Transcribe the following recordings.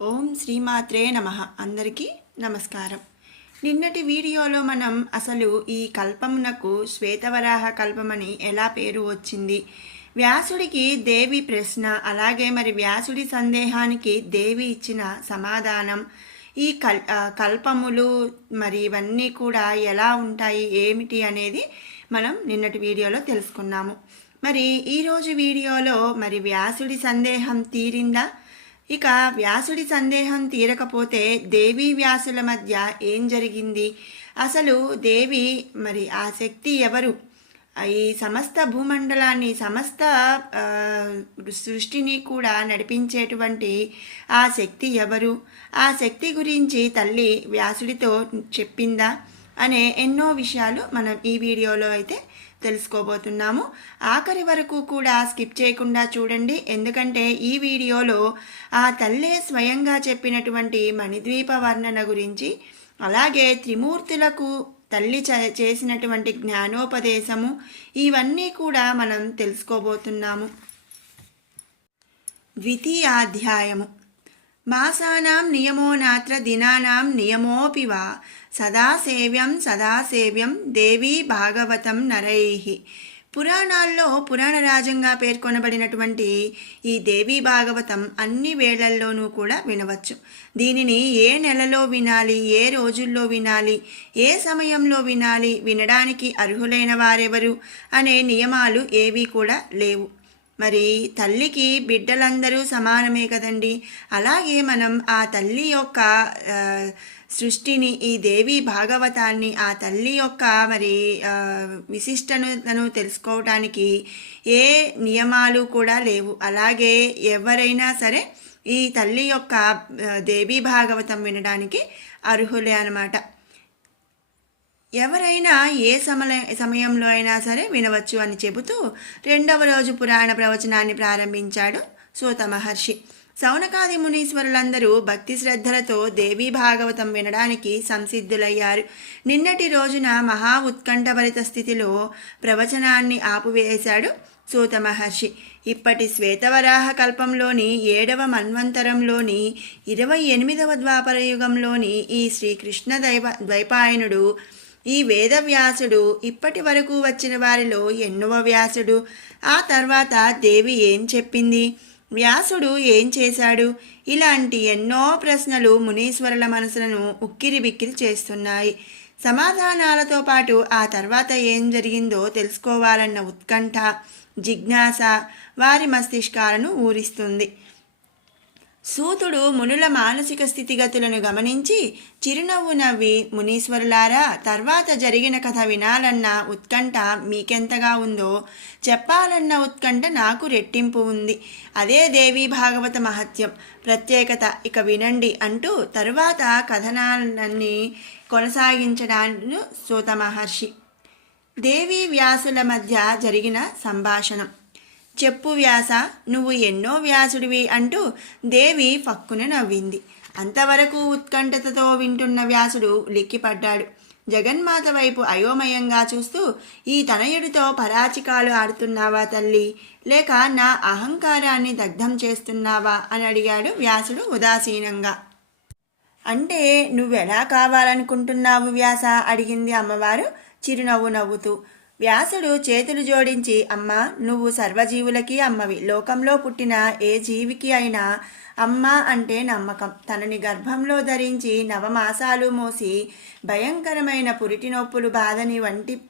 ఓం శ్రీమాత్రే నమః. అందరికీ నమస్కారం. నిన్నటి వీడియోలో మనం అసలు ఈ కల్పమునకు శ్వేతవరాహ కల్పమని ఎలా పేరు వచ్చింది, వ్యాసుడికి దేవి ప్రశ్న, అలాగే మరి వ్యాసుడి సందేహానికి దేవి ఇచ్చిన సమాధానం, ఈ కల్పములు మరి ఇవన్నీ కూడా ఎలా ఉంటాయి ఏమిటి అనేది మనం నిన్నటి వీడియోలో తెలుసుకున్నాము. మరి ఈరోజు వీడియోలో మరి వ్యాసుడి సందేహం తీరిందా? ఇక వ్యాసుడి సందేహం తీరకపోతే దేవి వ్యాసుల మధ్య ఏం జరిగింది, అసలు దేవి మరి ఆ శక్తి ఎవరు, ఈ సమస్త భూమండలాన్ని సమస్త సృష్టిని కూడా నడిపించేటువంటి ఆ శక్తి ఎవరు, ఆ శక్తి గురించి తల్లి వ్యాసుడితో చెప్పిందా అనే ఎన్నో విషయాలు మనం ఈ వీడియోలో అయితే తెలుసుకోబోతున్నాము. ఆఖరి వరకు కూడా స్కిప్ చేయకుండా చూడండి, ఎందుకంటే ఈ వీడియోలో ఆ తల్లే స్వయంగా చెప్పినటువంటి మణిద్వీప వర్ణన గురించి, అలాగే త్రిమూర్తులకు తల్లి చేసినటువంటి జ్ఞానోపదేశము, ఇవన్నీ కూడా మనం తెలుసుకోబోతున్నాము. ద్వితీయాధ్యాయము. మాసానాం నియమో నాత్ర దినానాం నియమోపి వా సదాసేవ్యం దేవీ భాగవతం నరైః. పురాణాల్లో పురాణరాజంగా పేర్కొనబడినటువంటి ఈ దేవీ భాగవతం అన్ని వేళల్లోనూ కూడా వినవచ్చు. దీనిని ఏ నెలలో వినాలి, ఏ రోజుల్లో వినాలి, ఏ సమయంలో వినాలి, వినడానికి అర్హులైన వారెవరు అనే నియమాలు ఏవీ కూడా లేవు. మరి తల్లికి బిడ్డలందరూ సమానమే కదండి. అలాగే మనం ఆ తల్లి యొక్క సృష్టిని, ఈ దేవి భాగవతాన్ని, ఆ తల్లి యొక్క మరి విశిష్టతను తెలుసుకోవటానికి ఏ నియమాలు కూడా లేవు. అలాగే ఎవరైనా సరే ఈ తల్లి యొక్క దేవి భాగవతం వినడానికి అర్హులే అన్నమాట. ఎవరైనా ఏ సమయంలో అయినా సరే వినవచ్చు అని చెబుతూ రెండవ రోజు పురాణ ప్రవచనాన్ని ప్రారంభించాడు సూత మహర్షి. సౌనకాది మునీశ్వరులందరూ భక్తి శ్రద్ధలతో దేవీ భాగవతం వినడానికి సంసిద్ధులయ్యారు. నిన్నటి రోజున మహా ఉత్కంఠభరిత స్థితిలో ప్రవచనాన్ని ఆపువేశాడు సూత మహర్షి. ఇప్పటి శ్వేతవరాహ కల్పంలోని 7వ మన్వంతరంలోని 28వ ద్వాపరయుగంలోని ఈ శ్రీకృష్ణ ద్వైపాయనుడు, ఈ వేదవ్యాసుడు, ఇప్పటి వరకు వచ్చిన వారిలో ఎన్నవ వ్యాసుడు, ఆ తర్వాత దేవి ఏం చెప్పింది, వ్యాసుడు ఏం చేశాడు, ఇలాంటి ఎన్నో ప్రశ్నలు మునీశ్వరుల మనసులను ఉక్కిరి బిక్కిరి చేస్తున్నాయి. సమాధానాలతో పాటు ఆ తర్వాత ఏం జరిగిందో తెలుసుకోవాలన్న ఉత్కంఠ, జిజ్ఞాస వారి మస్తిష్కాలను ఊరిస్తుంది. సూతుడు మునుల మానసిక స్థితిగతులను గమనించి చిరునవ్వు నవ్వి, మునీశ్వరులారా, తర్వాత జరిగిన కథ వినాలన్న ఉత్కంఠ మీకెంతగా ఉందో చెప్పాలన్న ఉత్కంఠ నాకు రెట్టింపు ఉంది. అదే దేవీ భాగవత మహత్యం, ప్రత్యేకత, ఇక వినండి అంటూ తరువాత కథనాలన్నీ కొనసాగించడానికి సూత మహర్షి. దేవీ వ్యాసుల మధ్య జరిగిన సంభాషణం. చెప్పు వ్యాస, నువ్వు ఎన్నో వ్యాసుడివి అంటూ దేవి ఫక్కున నవ్వింది. అంతవరకు ఉత్కంఠతతో వింటున్న వ్యాసుడు లిక్కిపడ్డాడు. జగన్మాత వైపు అయోమయంగా చూస్తూ, ఈ తనయుడితో పరాచికాలు ఆడుతున్నావా తల్లి, లేక నా అహంకారాన్ని దగ్ధం చేస్తున్నావా అని అడిగాడు వ్యాసుడు ఉదాసీనంగా. అంటే నువ్వెలా కావాలనుకుంటున్నావు వ్యాస అడిగింది అమ్మవారు చిరునవ్వు నవ్వుతూ. వ్యాసుడు చేతులు జోడించి, అమ్మా, నువ్వు సర్వజీవులకి అమ్మవి. లోకంలో పుట్టిన ఏ జీవికి అయినా అమ్మ అంటే నమ్మకం. తనని గర్భంలో ధరించి 9 మాసాలు మోసి భయంకరమైన పురిటి నొప్పులు బాధని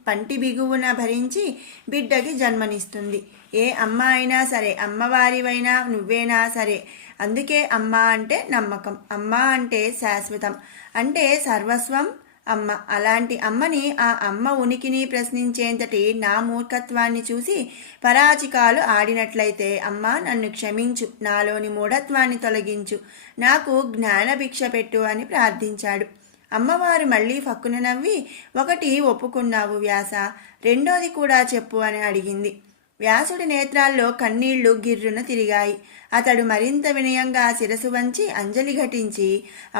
పంటి బిగువున భరించి బిడ్డకి జన్మనిస్తుంది. ఏ అమ్మ అయినా సరే, అమ్మవారివైనా నువ్వేనా సరే, అందుకే అమ్మ అంటే నమ్మకం, అమ్మ అంటే శాశ్వతం, అంటే సర్వస్వం అమ్మ. అలాంటి అమ్మని, ఆ అమ్మ ఉనికిని ప్రశ్నించేంతటి నా మూర్ఖత్వాన్ని చూసి పరాచికాలు ఆడినట్లయితే, అమ్మ నన్ను క్షమించు, నాలోని మూఢత్వాన్ని తొలగించు, నాకు జ్ఞానభిక్ష పెట్టు అని ప్రార్థించాడు. అమ్మవారు మళ్ళీ ఫక్కున నవ్వి, ఒకటి ఒప్పుకున్నావు వ్యాస, రెండోది కూడా చెప్పు అని అడిగింది. వ్యాసుడి నేత్రాల్లో కన్నీళ్లు గిర్రున తిరిగాయి. అతడు మరింత వినయంగా శిరసు వంచి అంజలి ఘటించి,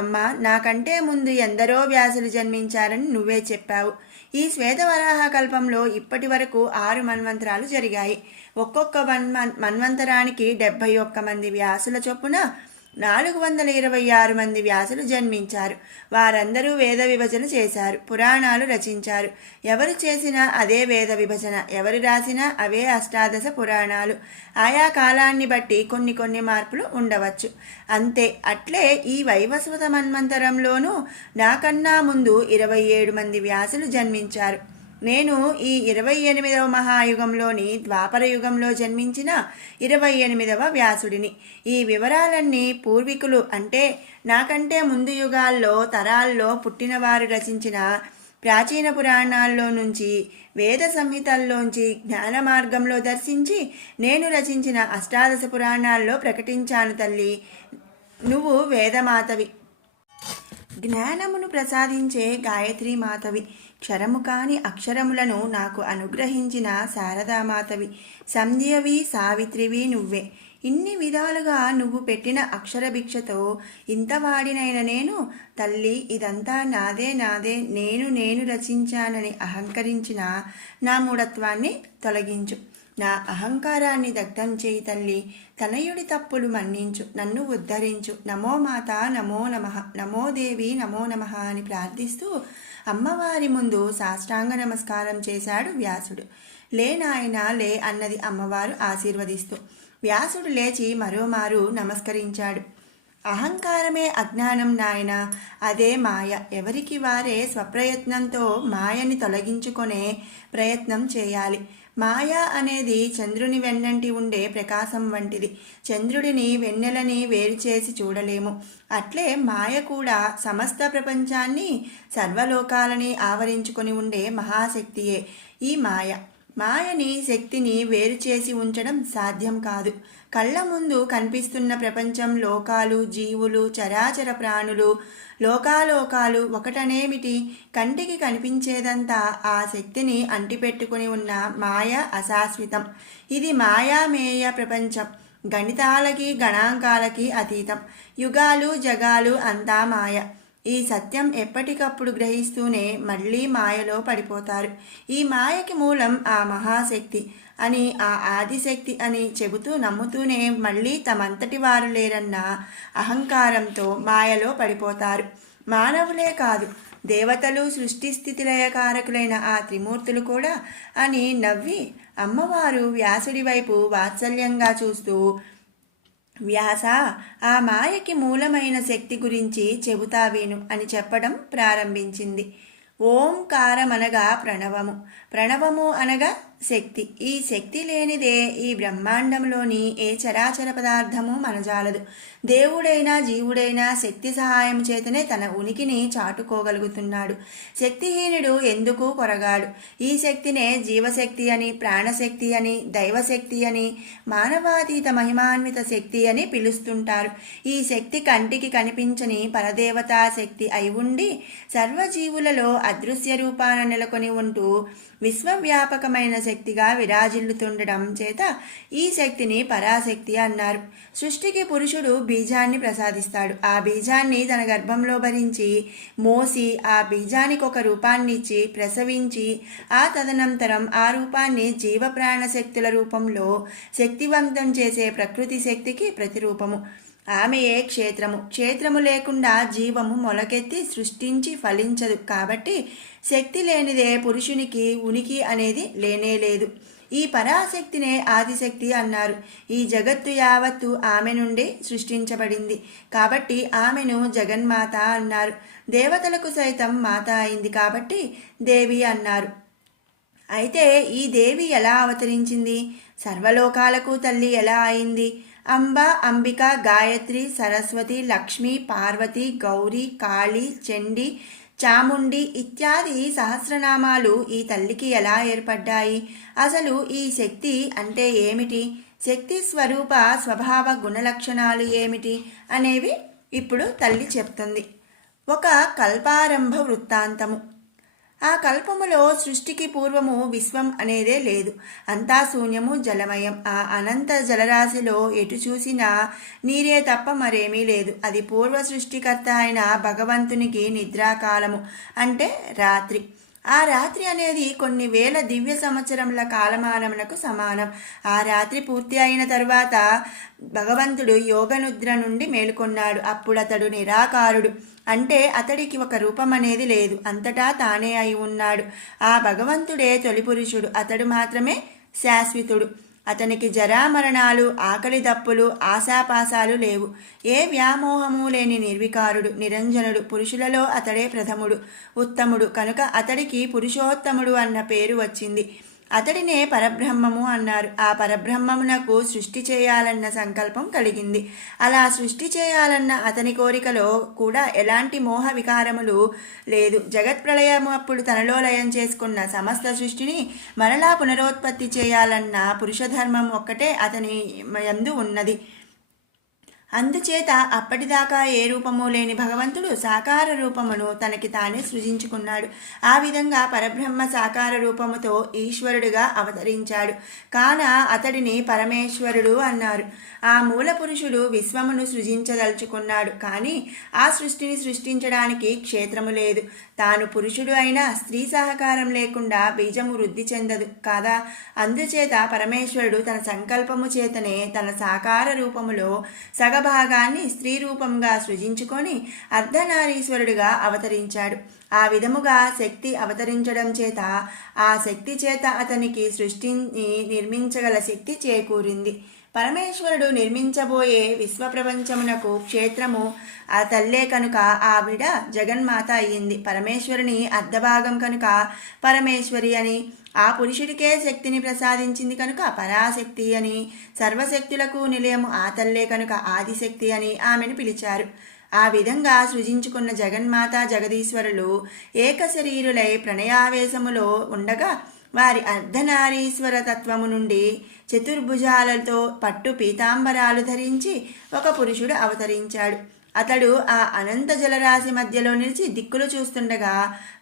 అమ్మా, నాకంటే ముందు ఎందరో వ్యాసులు జన్మించారని నువ్వే చెప్పావు. ఈ శ్వేతవరాహ కల్పంలో ఇప్పటి వరకు 6 మన్వంతరాలు జరిగాయి. ఒక్కొక్క మన్వంతరానికి 71 మంది వ్యాసుల చొప్పున 426 మంది వ్యాసులు జన్మించారు. వారందరూ వేద విభజన చేశారు, పురాణాలు రచించారు. ఎవరు చేసినా అదే వేద విభజన, ఎవరు రాసినా అవే అష్టాదశ పురాణాలు. ఆయా కాలాన్ని బట్టి కొన్ని మార్పులు ఉండవచ్చు, అంతే. అట్లే ఈ వైవస్వత మన్వంతరంలోనూ నాకన్నా ముందు 27 మంది వ్యాసులు జన్మించారు. నేను ఈ 28వ మహాయుగంలోని ద్వాపర యుగంలో జన్మించిన 28వ వ్యాసుడిని. ఈ వివరాలన్నీ పూర్వీకులు అంటే నాకంటే ముందు యుగాల్లో తరాల్లో పుట్టినవారు రచించిన ప్రాచీన పురాణాల్లో నుంచి, వేద సంహితల్లోంచి జ్ఞాన మార్గంలో దర్శించి నేను రచించిన అష్టాదశ పురాణాల్లో ప్రకటించాను తల్లి. నువ్వు వేదమాతవి, జ్ఞానమును ప్రసాదించే గాయత్రీ మాతవి, క్షరము కాని అక్షరములను నాకు అనుగ్రహించిన శారదామాతవి, సంధ్యవి సావిత్రివి నువ్వే. ఇన్ని విధాలుగా నువ్వు పెట్టిన అక్షర భిక్షతో ఇంత వాడినైన నేను, తల్లి ఇదంతా నాదే నేను రచించానని అహంకరించిన నా మూఢత్వాన్ని తొలగించు. నా అహంకారాన్ని దగ్ధం చేయి తల్లి. తనయుడి తప్పులు మన్నించు, నన్ను ఉద్ధరించు. నమో మాత నమో నమః, నమో దేవి నమో నమః అని ప్రార్థిస్తూ అమ్మవారి ముందు సాష్టాంగ నమస్కారం చేశాడు వ్యాసుడు. లే నాయనా లే అన్నది అమ్మవారు ఆశీర్వదిస్తూ. వ్యాసుడు లేచి మరోమారు నమస్కరించాడు. అహంకారమే అజ్ఞానం నాయన, అదే మాయ. ఎవరికి వారే స్వప్రయత్నంతో మాయని తొలగించుకొనే ప్రయత్నం చేయాలి. మాయ అనేది చంద్రుని వెన్నంటి ఉండే ప్రకాశం వంటిది. చంద్రుడిని వెన్నెలని వేరు చేసి చూడలేము. అట్లే మాయ కూడా సమస్త ప్రపంచాన్ని సర్వలోకాలని ఆవరించుకొని ఉండే మహాశక్తియే ఈ మాయ. మాయని శక్తిని వేరు చేసి ఉంచడం సాధ్యం కాదు. కళ్ళ ముందు కనిపిస్తున్న ప్రపంచం, లోకాలు, జీవులు, చరాచర ప్రాణులు, లోకాలోకాలు ఒకటనేమిటి? కంటికి కనిపించేదంతా ఆ శక్తిని అంటిపెట్టుకుని ఉన్న మాయ అశాశ్వతం. ఇది మాయామేయ ప్రపంచం, గణితాలకి గణాంకాలకి అతీతం. యుగాలు జగాలు అంతా మాయ. ఈ సత్యం ఎప్పటికప్పుడు గ్రహిస్తూనే మళ్ళీ మాయలో పడిపోతారు. ఈ మాయకి మూలం ఆ మహాశక్తి అని, ఆ ఆదిశక్తి అని చెబుతూ నమ్ముతూనే మళ్ళీ తమంతటి వారు లేరన్న అహంకారంతో మాయలో పడిపోతారు. మానవులే కాదు, దేవతలు, సృష్టి స్థితి లయకారకులైన ఆ త్రిమూర్తులు కూడా అని నవ్వి అమ్మవారు వ్యాసుడి వైపు వాత్సల్యంగా చూస్తూ, వ్యాస, ఆ మాయకి మూలమైన శక్తి గురించి చెబుతా విను అని చెప్పడం ప్రారంభించింది. ఓంకారమనగా ప్రణవము, ప్రణవము అనగా శక్తి. ఈ శక్తి లేనిదే ఈ బ్రహ్మాండంలోని ఏ చరాచర పదార్థము మనజాలదు. దేవుడైనా జీవుడైనా శక్తి సహాయం చేతనే తన ఉనికిని చాటుకోగలుగుతున్నాడు. శక్తిహీనుడు ఎందుకు కొరగాడు. ఈ శక్తినే జీవశక్తి అని, ప్రాణశక్తి అని, దైవశక్తి అని, మానవాతీత మహిమాన్విత శక్తి అని పిలుస్తుంటారు. ఈ శక్తి కంటికి కనిపించని పరదేవతా శక్తి అయి ఉండి సర్వజీవులలో అదృశ్య రూపాన నెలకొని ఉంటూ విశ్వవ్యాపకమైన శక్తిగా విరాజిల్లుతుండడం చేత ఈ శక్తిని పరాశక్తి అన్నారు. సృష్టికి పురుషుడు బీజాన్ని ప్రసాదిస్తాడు. ఆ బీజాన్ని తన గర్భంలో భరించి మోసి ఆ బీజానికి ఒక రూపాన్నిచ్చి ప్రసవించి ఆ తదనంతరం ఆ రూపాన్ని జీవప్రాణ శక్తుల రూపంలో శక్తివంతం చేసే ప్రకృతి శక్తికి ప్రతిరూపము. ఆమెయే క్షేత్రము. క్షేత్రము లేకుండా జీవము మొలకెత్తి సృష్టించి ఫలించదు. కాబట్టి శక్తి లేనిదే పురుషునికి ఉనికి అనేది లేనేలేదు. ఈ పరాశక్తినే ఆదిశక్తి అన్నారు. ఈ జగత్తు యావత్తు ఆమె నుండి సృష్టించబడింది కాబట్టి ఆమెను జగన్మాత అన్నారు. దేవతలకు సైతం మాత అయింది కాబట్టి దేవి అన్నారు. అయితే ఈ దేవి ఎలా అవతరించింది? సర్వలోకాలకు తల్లి ఎలా అయింది? అంబ, అంబిక, గాయత్రి, సరస్వతి, లక్ష్మి, పార్వతి, గౌరీ, కాళీ, చండి, చాముండి ఇత్యాది సహస్రనామాలు ఈ తల్లికి ఎలా ఏర్పడ్డాయి? అసలు ఈ శక్తి అంటే ఏమిటి? శక్తి స్వరూప స్వభావ గుణలక్షణాలు ఏమిటి అనేవి ఇప్పుడు తల్లి చెప్తుంది. ఒక కల్పారంభ వృత్తాంతము. ఆ కల్పములో సృష్టికి పూర్వము విశ్వం అనేదే లేదు. అంతా శూన్యము, జలమయం. ఆ అనంత జలరాశిలో ఎటు చూసినా నీరే తప్ప మరేమీ లేదు. అది పూర్వ సృష్టికర్త అయిన భగవంతునికి నిద్రాకాలము, అంటే రాత్రి. ఆ రాత్రి అనేది కొన్ని వేల దివ్య సంవత్సరముల కాలమానమునకు సమానం. ఆ రాత్రి పూర్తి అయిన తరువాత భగవంతుడు యోగనుద్ర నుండి మేలుకొన్నాడు. అప్పుడు అతడు నిరాకారుడు, అంటే అతడికి ఒక రూపం అనేది లేదు, అంతటా తానే అయి ఉన్నాడు. ఆ భగవంతుడే తొలి పురుషుడు, అతడు మాత్రమే శాశ్వతుడు. అతనికి జరామరణాలు, ఆకలి దప్పులు, ఆశాపాసాలు లేవు. ఏ వ్యామోహము లేని నిర్వికారుడు, నిరంజనుడు. పురుషులలో అతడే ప్రథముడు, ఉత్తముడు కనుక అతడికి పురుషోత్తముడు అన్న పేరు వచ్చింది. అతడినే పరబ్రహ్మము అన్నారు. ఆ పరబ్రహ్మమునకు సృష్టి చేయాలన్న సంకల్పం కలిగింది. అలా సృష్టి చేయాలన్న అతని కోరికలో కూడా ఎలాంటి మోహ వికారములు లేదు. జగత్ప్రళయము అప్పుడు తనలో లయం చేసుకున్న సమస్త సృష్టిని మరలా పునరోత్పత్తి చేయాలన్న పురుషధర్మం ఒక్కటే అతని యందు ఉన్నది. అందుచేత అప్పటిదాకా ఏ రూపము లేని భగవంతుడు సాకార రూపమును తనకి తానే సృజించుకున్నాడు. ఆ విధంగా పరబ్రహ్మ సాకార రూపముతో ఈశ్వరుడుగా అవతరించాడు. కాన అతడిని పరమేశ్వరుడు అన్నారు. ఆ మూల పురుషుడు విశ్వమును సృజించదలుచుకున్నాడు. కానీ ఆ సృష్టిని సృష్టించడానికి క్షేత్రము లేదు. తాను పురుషుడు అయినా స్త్రీ సహకారం లేకుండా బీజము వృద్ధి చెందదు కాదా. అందుచేత పరమేశ్వరుడు తన సంకల్పము చేతనే తన సాకార రూపములో సగభాగాన్ని స్త్రీ రూపంగా సృజించుకొని అర్ధనారీశ్వరుడిగా అవతరించాడు. ఆ విధముగా శక్తి అవతరించడం చేత ఆ శక్తి చేత అతనికి సృష్టిని నిర్మించగల శక్తి చేకూరింది. పరమేశ్వరుడు నిర్మించబోయే విశ్వప్రపంచమునకు క్షేత్రము ఆ తల్లే కనుక ఆవిడ జగన్మాత అయ్యింది. పరమేశ్వరుని అర్ధభాగం కనుక పరమేశ్వరి అని, ఆ పురుషుడికే శక్తిని ప్రసాదించింది కనుక పరాశక్తి అని, సర్వశక్తులకు నిలయము ఆ తల్లే కనుక ఆదిశక్తి అని ఆమెను పిలిచారు. ఆ విధంగా సృజించుకున్న జగన్మాత జగదీశ్వరులు ఏకశరీరులై ప్రణయావేశములో ఉండగా వారి అర్ధనారీశ్వర తత్వము నుండి చతుర్భుజాలతో పట్టు పీతాంబరాలు ధరించి ఒక పురుషుడు అవతరించాడు. అతడు ఆ అనంత జలరాశి మధ్యలో నిలిచి దిక్కులు చూస్తుండగా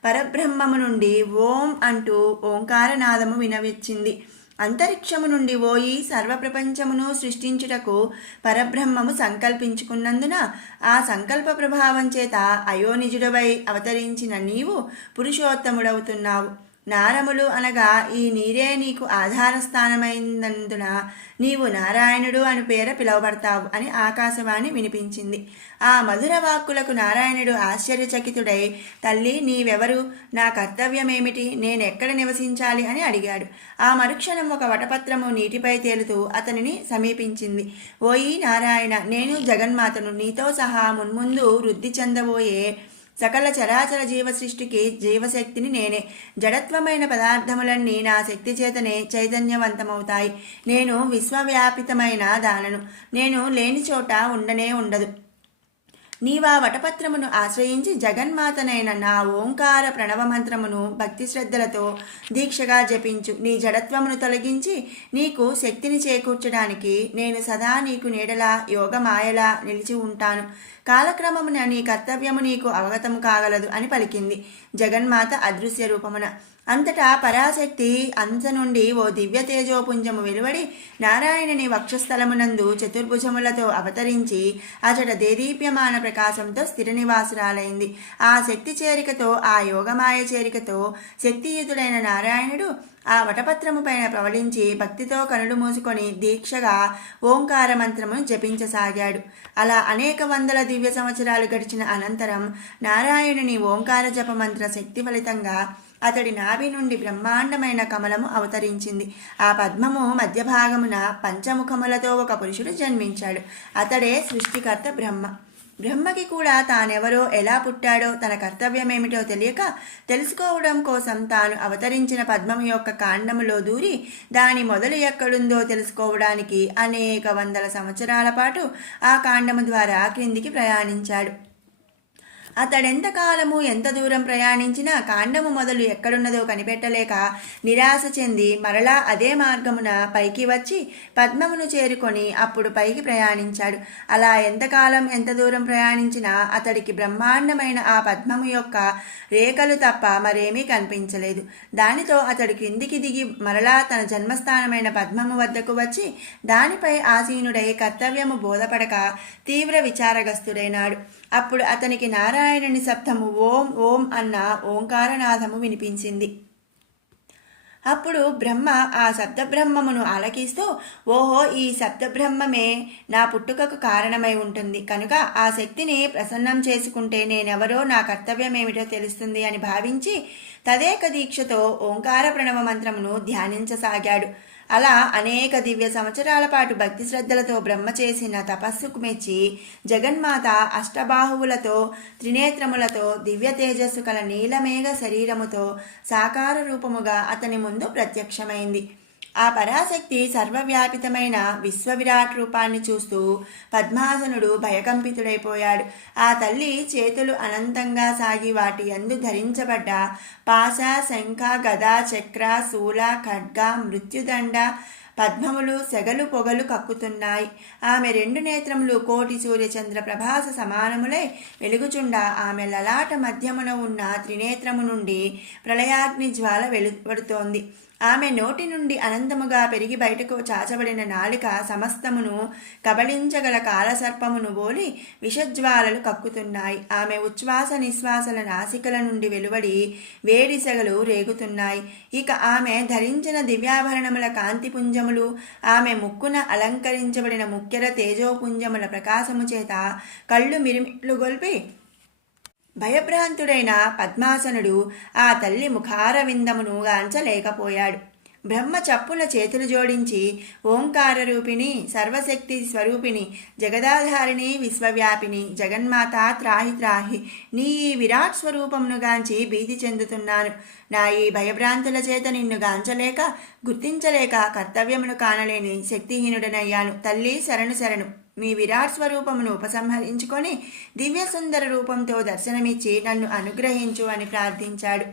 పరబ్రహ్మము నుండి ఓం అంటూ ఓంకారనాదము వినవిచ్చింది. అంతరిక్షము నుండి ఓయి సర్వప్రపంచమును సృష్టించుటకు పరబ్రహ్మము సంకల్పించుకున్నందున ఆ సంకల్ప ప్రభావం చేత అయోనిజుడవై అవతరించిన నీవు పురుషోత్తముడవుతున్నావు. నారములు అనగా ఈ నీరే నీకు ఆధారస్థానమైనందున నీవు నారాయణుడు అని పేర పిలువబడతావు అని ఆకాశవాణి వినిపించింది. ఆ మధుర వాక్కులకు నారాయణుడు ఆశ్చర్యచకితుడై, తల్లి నీవెవరు, నా కర్తవ్యమేమిటి, నేనెక్కడ నివసించాలి అని అడిగాడు. ఆ మరుక్షణం ఒక వటపత్రము నీటిపై తేలుతూ అతనిని సమీపించింది. ఓయి నారాయణ, నేను జగన్మాతను, నీతో సహా మున్ముందు వృద్ధి చెందబోయే సకల చరాచర జీవ సృష్టికి జీవశక్తిని నేనే. జడత్వమైన పదార్థములన్నీ నా శక్తి చేతనే చైతన్యవంతమవుతాయి. నేను విశ్వవ్యాపితమైన దానను. నేను లేని చోట ఉండనే ఉండదు. నీవా వటపత్రమును ఆశ్రయించి జగన్మాతనైన నా ఓంకార ప్రణవ మంత్రమును భక్తి శ్రద్ధలతో దీక్షగా జపించు. నీ జడత్వమును తొలగించి నీకు శక్తిని చేకూర్చడానికి నేను సదా నీకు నీడలా యోగమాయలా నిలిచి ఉంటాను. కాలక్రమమున నీ కర్తవ్యము నీకు అవగతము కాగలదు అని పలికింది జగన్మాత అదృశ్య రూపమున. అంతటా పరాశక్తి అంత నుండి ఓ దివ్య తేజోపుంజము వెలువడి నారాయణుని వక్షస్థలమునందు చతుర్భుజములతో అవతరించి అచట దేదీప్యమాన ప్రకాశంతో స్థిర నివాసురాలైంది. ఆ శక్తి చేరికతో, ఆ యోగమాయ చేరికతో శక్తియుతుడైన నారాయణుడు ఆ వటపత్రము పైన ప్రవళించి భక్తితో కనులు మూసుకొని దీక్షగా ఓంకార మంత్రమును జపించసాగాడు. అలా అనేక వందల దివ్య సంవత్సరాలు గడిచిన అనంతరం నారాయణుని ఓంకార జపమంత్ర శక్తి ఫలితంగా అతడి నాభి నుండి బ్రహ్మాండమైన కమలము అవతరించింది. ఆ పద్మము మధ్య భాగమున పంచముఖములతో ఒక పురుషుడు జన్మించాడు. అతడే సృష్టికర్త బ్రహ్మ. బ్రహ్మకి కూడా తానెవరో, ఎలా పుట్టాడో, తన కర్తవ్యమేమిటో తెలియక తెలుసుకోవడం కోసం తాను అవతరించిన పద్మము యొక్క కాండములో దూరి దాని మొదలు ఎక్కడుందో తెలుసుకోవడానికి అనేక వందల సంవత్సరాల పాటు ఆ కాండము ద్వారా క్రిందికి ప్రయాణించాడు. అతడెంతకాలము ఎంత దూరం ప్రయాణించినా కాండము మొదలు ఎక్కడున్నదో కనిపెట్టలేక నిరాశ చెంది మరలా అదే మార్గమున పైకి వచ్చి పద్మమును చేరుకొని అప్పుడు పైకి ప్రయాణించాడు. అలా ఎంతకాలం ఎంత దూరం ప్రయాణించినా అతడికి బ్రహ్మాండమైన ఆ పద్మము యొక్క రేఖలు తప్ప మరేమీ కనిపించలేదు. దానితో అతడు క్రిందికి దిగి మరలా తన జన్మస్థానమైన పద్మము వద్దకు వచ్చి దానిపై ఆసీనుడై కర్తవ్యము బోధపడక తీవ్ర విచారగస్తుడైనాడు. అప్పుడు అతనికి నారాయణుని శబ్దము ఓం ఓం అన్న ఓంకారనాదము వినిపించింది. అప్పుడు బ్రహ్మ ఆ శబ్దబ్రహ్మమును ఆలకిస్తూ, ఓహో, ఈ శబ్దబ్రహ్మమే నా పుట్టుకకు కారణమై ఉంటుంది కనుక ఆ శక్తిని ప్రసన్నం చేసుకుంటే నేనెవరో, నా కర్తవ్యమేమిటో తెలుస్తుంది అని భావించి తదేక దీక్షతో ఓంకార ప్రణవ మంత్రమును ధ్యానించసాగాడు. అలా అనేక దివ్య సంవత్సరాల పాటు భక్తి శ్రద్ధలతో బ్రహ్మ చేసిన తపస్సుకు మెచ్చి జగన్మాత అష్టబాహువులతో త్రినేత్రములతో దివ్య తేజస్సు కల నీలమేఘ శరీరముతో సాకార రూపముగా అతని ముందు ప్రత్యక్షమైంది. ఆ పరాశక్తి సర్వవ్యాపితమైన విశ్వవిరాట్ రూపాన్ని చూస్తూ పద్మాసనుడు భయకంపితుడైపోయాడు. ఆ తల్లి చేతులు అనంతంగా సాగి వాటి యందు ధరించబడ్డ పాశ, శంఖ, గద, చక్ర, శూల, ఖడ్గ, మృత్యుదండ పద్మములు సెగలు పొగలు కక్కుతున్నాయి. ఆమె రెండు నేత్రములు కోటి సూర్యచంద్ర ప్రభాస సమానములై వెలుగుచుండ ఆమె లలాట మధ్యమున ఉన్న త్రినేత్రము నుండి ప్రళయాగ్ని జ్వాల వెలువడుతోంది. ఆమె నోటి నుండి అనంతముగా పెరిగి బయటకు చాచబడిన నాలిక సమస్తమును కబళించగల కాలసర్పమును బోలి విషజ్వాలలు కక్కుతున్నాయి. ఆమె ఉచ్ఛ్వాస నిశ్వాసల నాసికల నుండి వెలువడి వేడి సెగలు రేగుతున్నాయి. ఇక ఆమె ధరించిన దివ్యాభరణముల కాంతిపుంజములు, ఆమె ముక్కున అలంకరించబడిన ముఖ్యర తేజోపుంజముల ప్రకాశము చేత కళ్ళు మిరిమిట్లు గొల్పి భయభ్రాంతుడైన పద్మాసనుడు ఆ తల్లి ముఖారవిందమును గాంచలేకపోయాడు. బ్రహ్మ చప్పున చేతులు జోడించి ఓంకార రూపిణి, సర్వశక్తి స్వరూపిణి, జగదాధారిణి, విశ్వవ్యాపిని, జగన్మాత త్రాహి త్రాహి, నీ ఈ విరాట్ స్వరూపమును గాంచి భీతి చెందుతున్నాను. నా ఈ భయభ్రాంతుల చేత నిన్ను గాంచలేక గుర్తించలేక కర్తవ్యమును కానలేని శక్తిహీనుడనయ్యాను. తల్లి శరణు శరణు. నీ విరాట్ స్వరూపమును ఉపసంహరించుకొని దివ్య సుందర రూపంతో దర్శనమిచ్చి నన్ను అనుగ్రహించు అని ప్రార్థించాడు.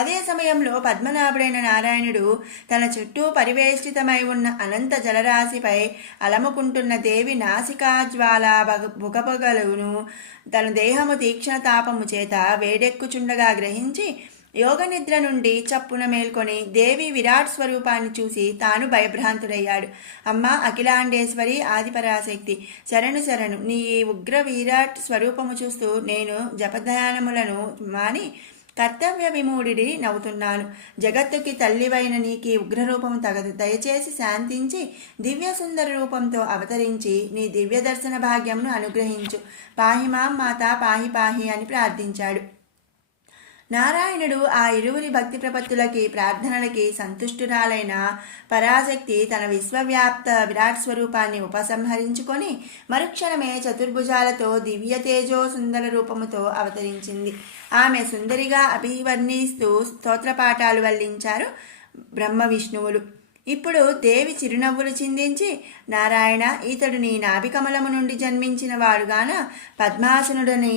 అదే సమయంలో పద్మనాభుడైన నారాయణుడు తన చుట్టూ పరివేష్టితమై ఉన్న అనంత జలరాశిపై అలముకుంటున్న దేవి నాసికాజ్వాల బుగబగలును తన దేహము తీక్షణ తాపము చేత వేడెక్కుచుండగా గ్రహించి యోగనిద్ర నుండి చప్పున మేల్కొని దేవి విరాట్ స్వరూపాన్ని చూసి తాను భయభ్రాంతుడయ్యాడు. అమ్మ అఖిలాండేశ్వరి ఆదిపరాశక్తి, శరణు శరణు. నీ ఈ ఉగ్ర విరాట్ స్వరూపము చూస్తూ నేను జపధ్యానములను మాని కర్తవ్య విమూఢి నవ్వుతున్నాను. జగత్తుకి తల్లివైన నీకి ఉగ్రరూపము తగదు. దయచేసి శాంతించి దివ్య సుందర రూపంతో అవతరించి నీ దివ్య దర్శన భాగ్యమును అనుగ్రహించు. పాహిమాం మాత పాహి పాహి అని ప్రార్థించాడు. నారాయణుడు ఆ ఇరువురి భక్తి ప్రపత్తులకి ప్రార్థనలకి సంతుష్టురాలైన పరాశక్తి తన విశ్వవ్యాప్త విరాట్ స్వరూపాన్ని ఉపసంహరించుకొని మరుక్షణమే చతుర్భుజాలతో దివ్య తేజో సుందర రూపముతో అవతరించింది. ఆమె సుందరిగా అభివర్ణిస్తూ స్తోత్రపాఠాలు వల్లించారు బ్రహ్మ విష్ణువులు. ఇప్పుడు దేవి చిరునవ్వులు చిందించి, నారాయణ, ఇతడు నీ నాభికమలము నుండి జన్మించిన వాడుగాన పద్మాసనుడని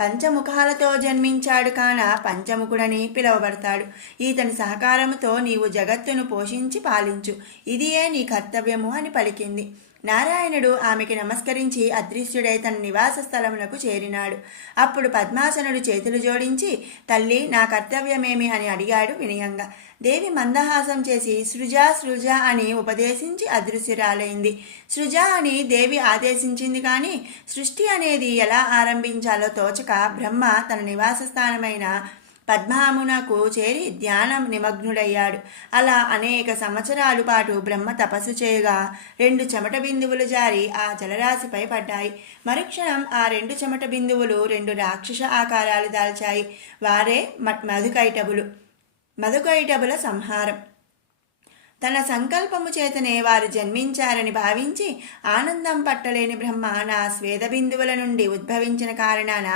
పంచముఖాలతో జన్మించాడు కాన పంచముఖుడని పిలువబడతాడు. ఈతని సహకారముతో నీవు జగత్తును పోషించి పాలించు, ఇదియే నీ కర్తవ్యము అని పలికింది. నారాయణుడు ఆమెకి నమస్కరించి అదృశ్యుడై తన నివాస స్థలమునకు చేరినాడు. అప్పుడు పద్మాసనుడు చేతులు జోడించి, తల్లి, నా కర్తవ్యమేమి అని అడిగాడు వినయంగా. దేవి మందహాసం చేసి సృజ సృజ అని ఉపదేశించి అదృశ్యురాలైంది. సృజ అని దేవి ఆదేశించింది కానీ సృష్టి అనేది ఎలా ఆరంభించాలో తోచక బ్రహ్మ తన నివాస స్థానమైన పద్మామునకు చేరి ధ్యానం నిమగ్నుడయ్యాడు. అలా అనేక సంవత్సరాల పాటు బ్రహ్మ తపస్సు చేయగా 2 చెమట బిందువులు జారి ఆ జలరాశిపై పడ్డాయి. మరుక్షణం ఆ 2 చెమట బిందువులు 2 రాక్షస ఆకారాలు దాల్చాయి. వారే మధుకైటబుల సంహారం. తన సంకల్పము చేతనే వారు జన్మించారని భావించి ఆనందం పట్టలేని బ్రహ్మ నా స్వేద బిందువుల నుండి ఉద్భవించిన కారణాన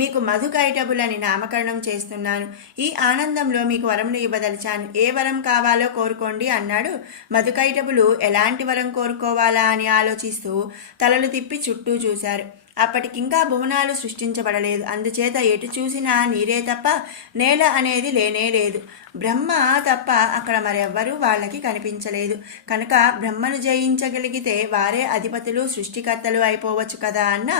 మీకు మధుకైటబులని నామకరణం చేస్తున్నాను. ఈ ఆనందంలో మీకు వరములు ఇవ్వదలిచాను. ఏ వరం కావాలో కోరుకోండి అన్నాడు. మధుకైటబులు ఎలాంటి వరం కోరుకోవాలా అని ఆలోచిస్తూ తలలు తిప్పి చుట్టూ చూశారు. అప్పటికింకా భువనాలు సృష్టించబడలేదు. అందుచేత ఎటు చూసినా నీరే తప్ప నేల అనేది లేనే లేదు. బ్రహ్మ తప్ప అక్కడ మరెవ్వరూ వాళ్ళకి కనిపించలేదు. కనుక బ్రహ్మను జయించగలిగితే వారే అధిపతులు సృష్టికర్తలు అయిపోవచ్చు కదా అన్న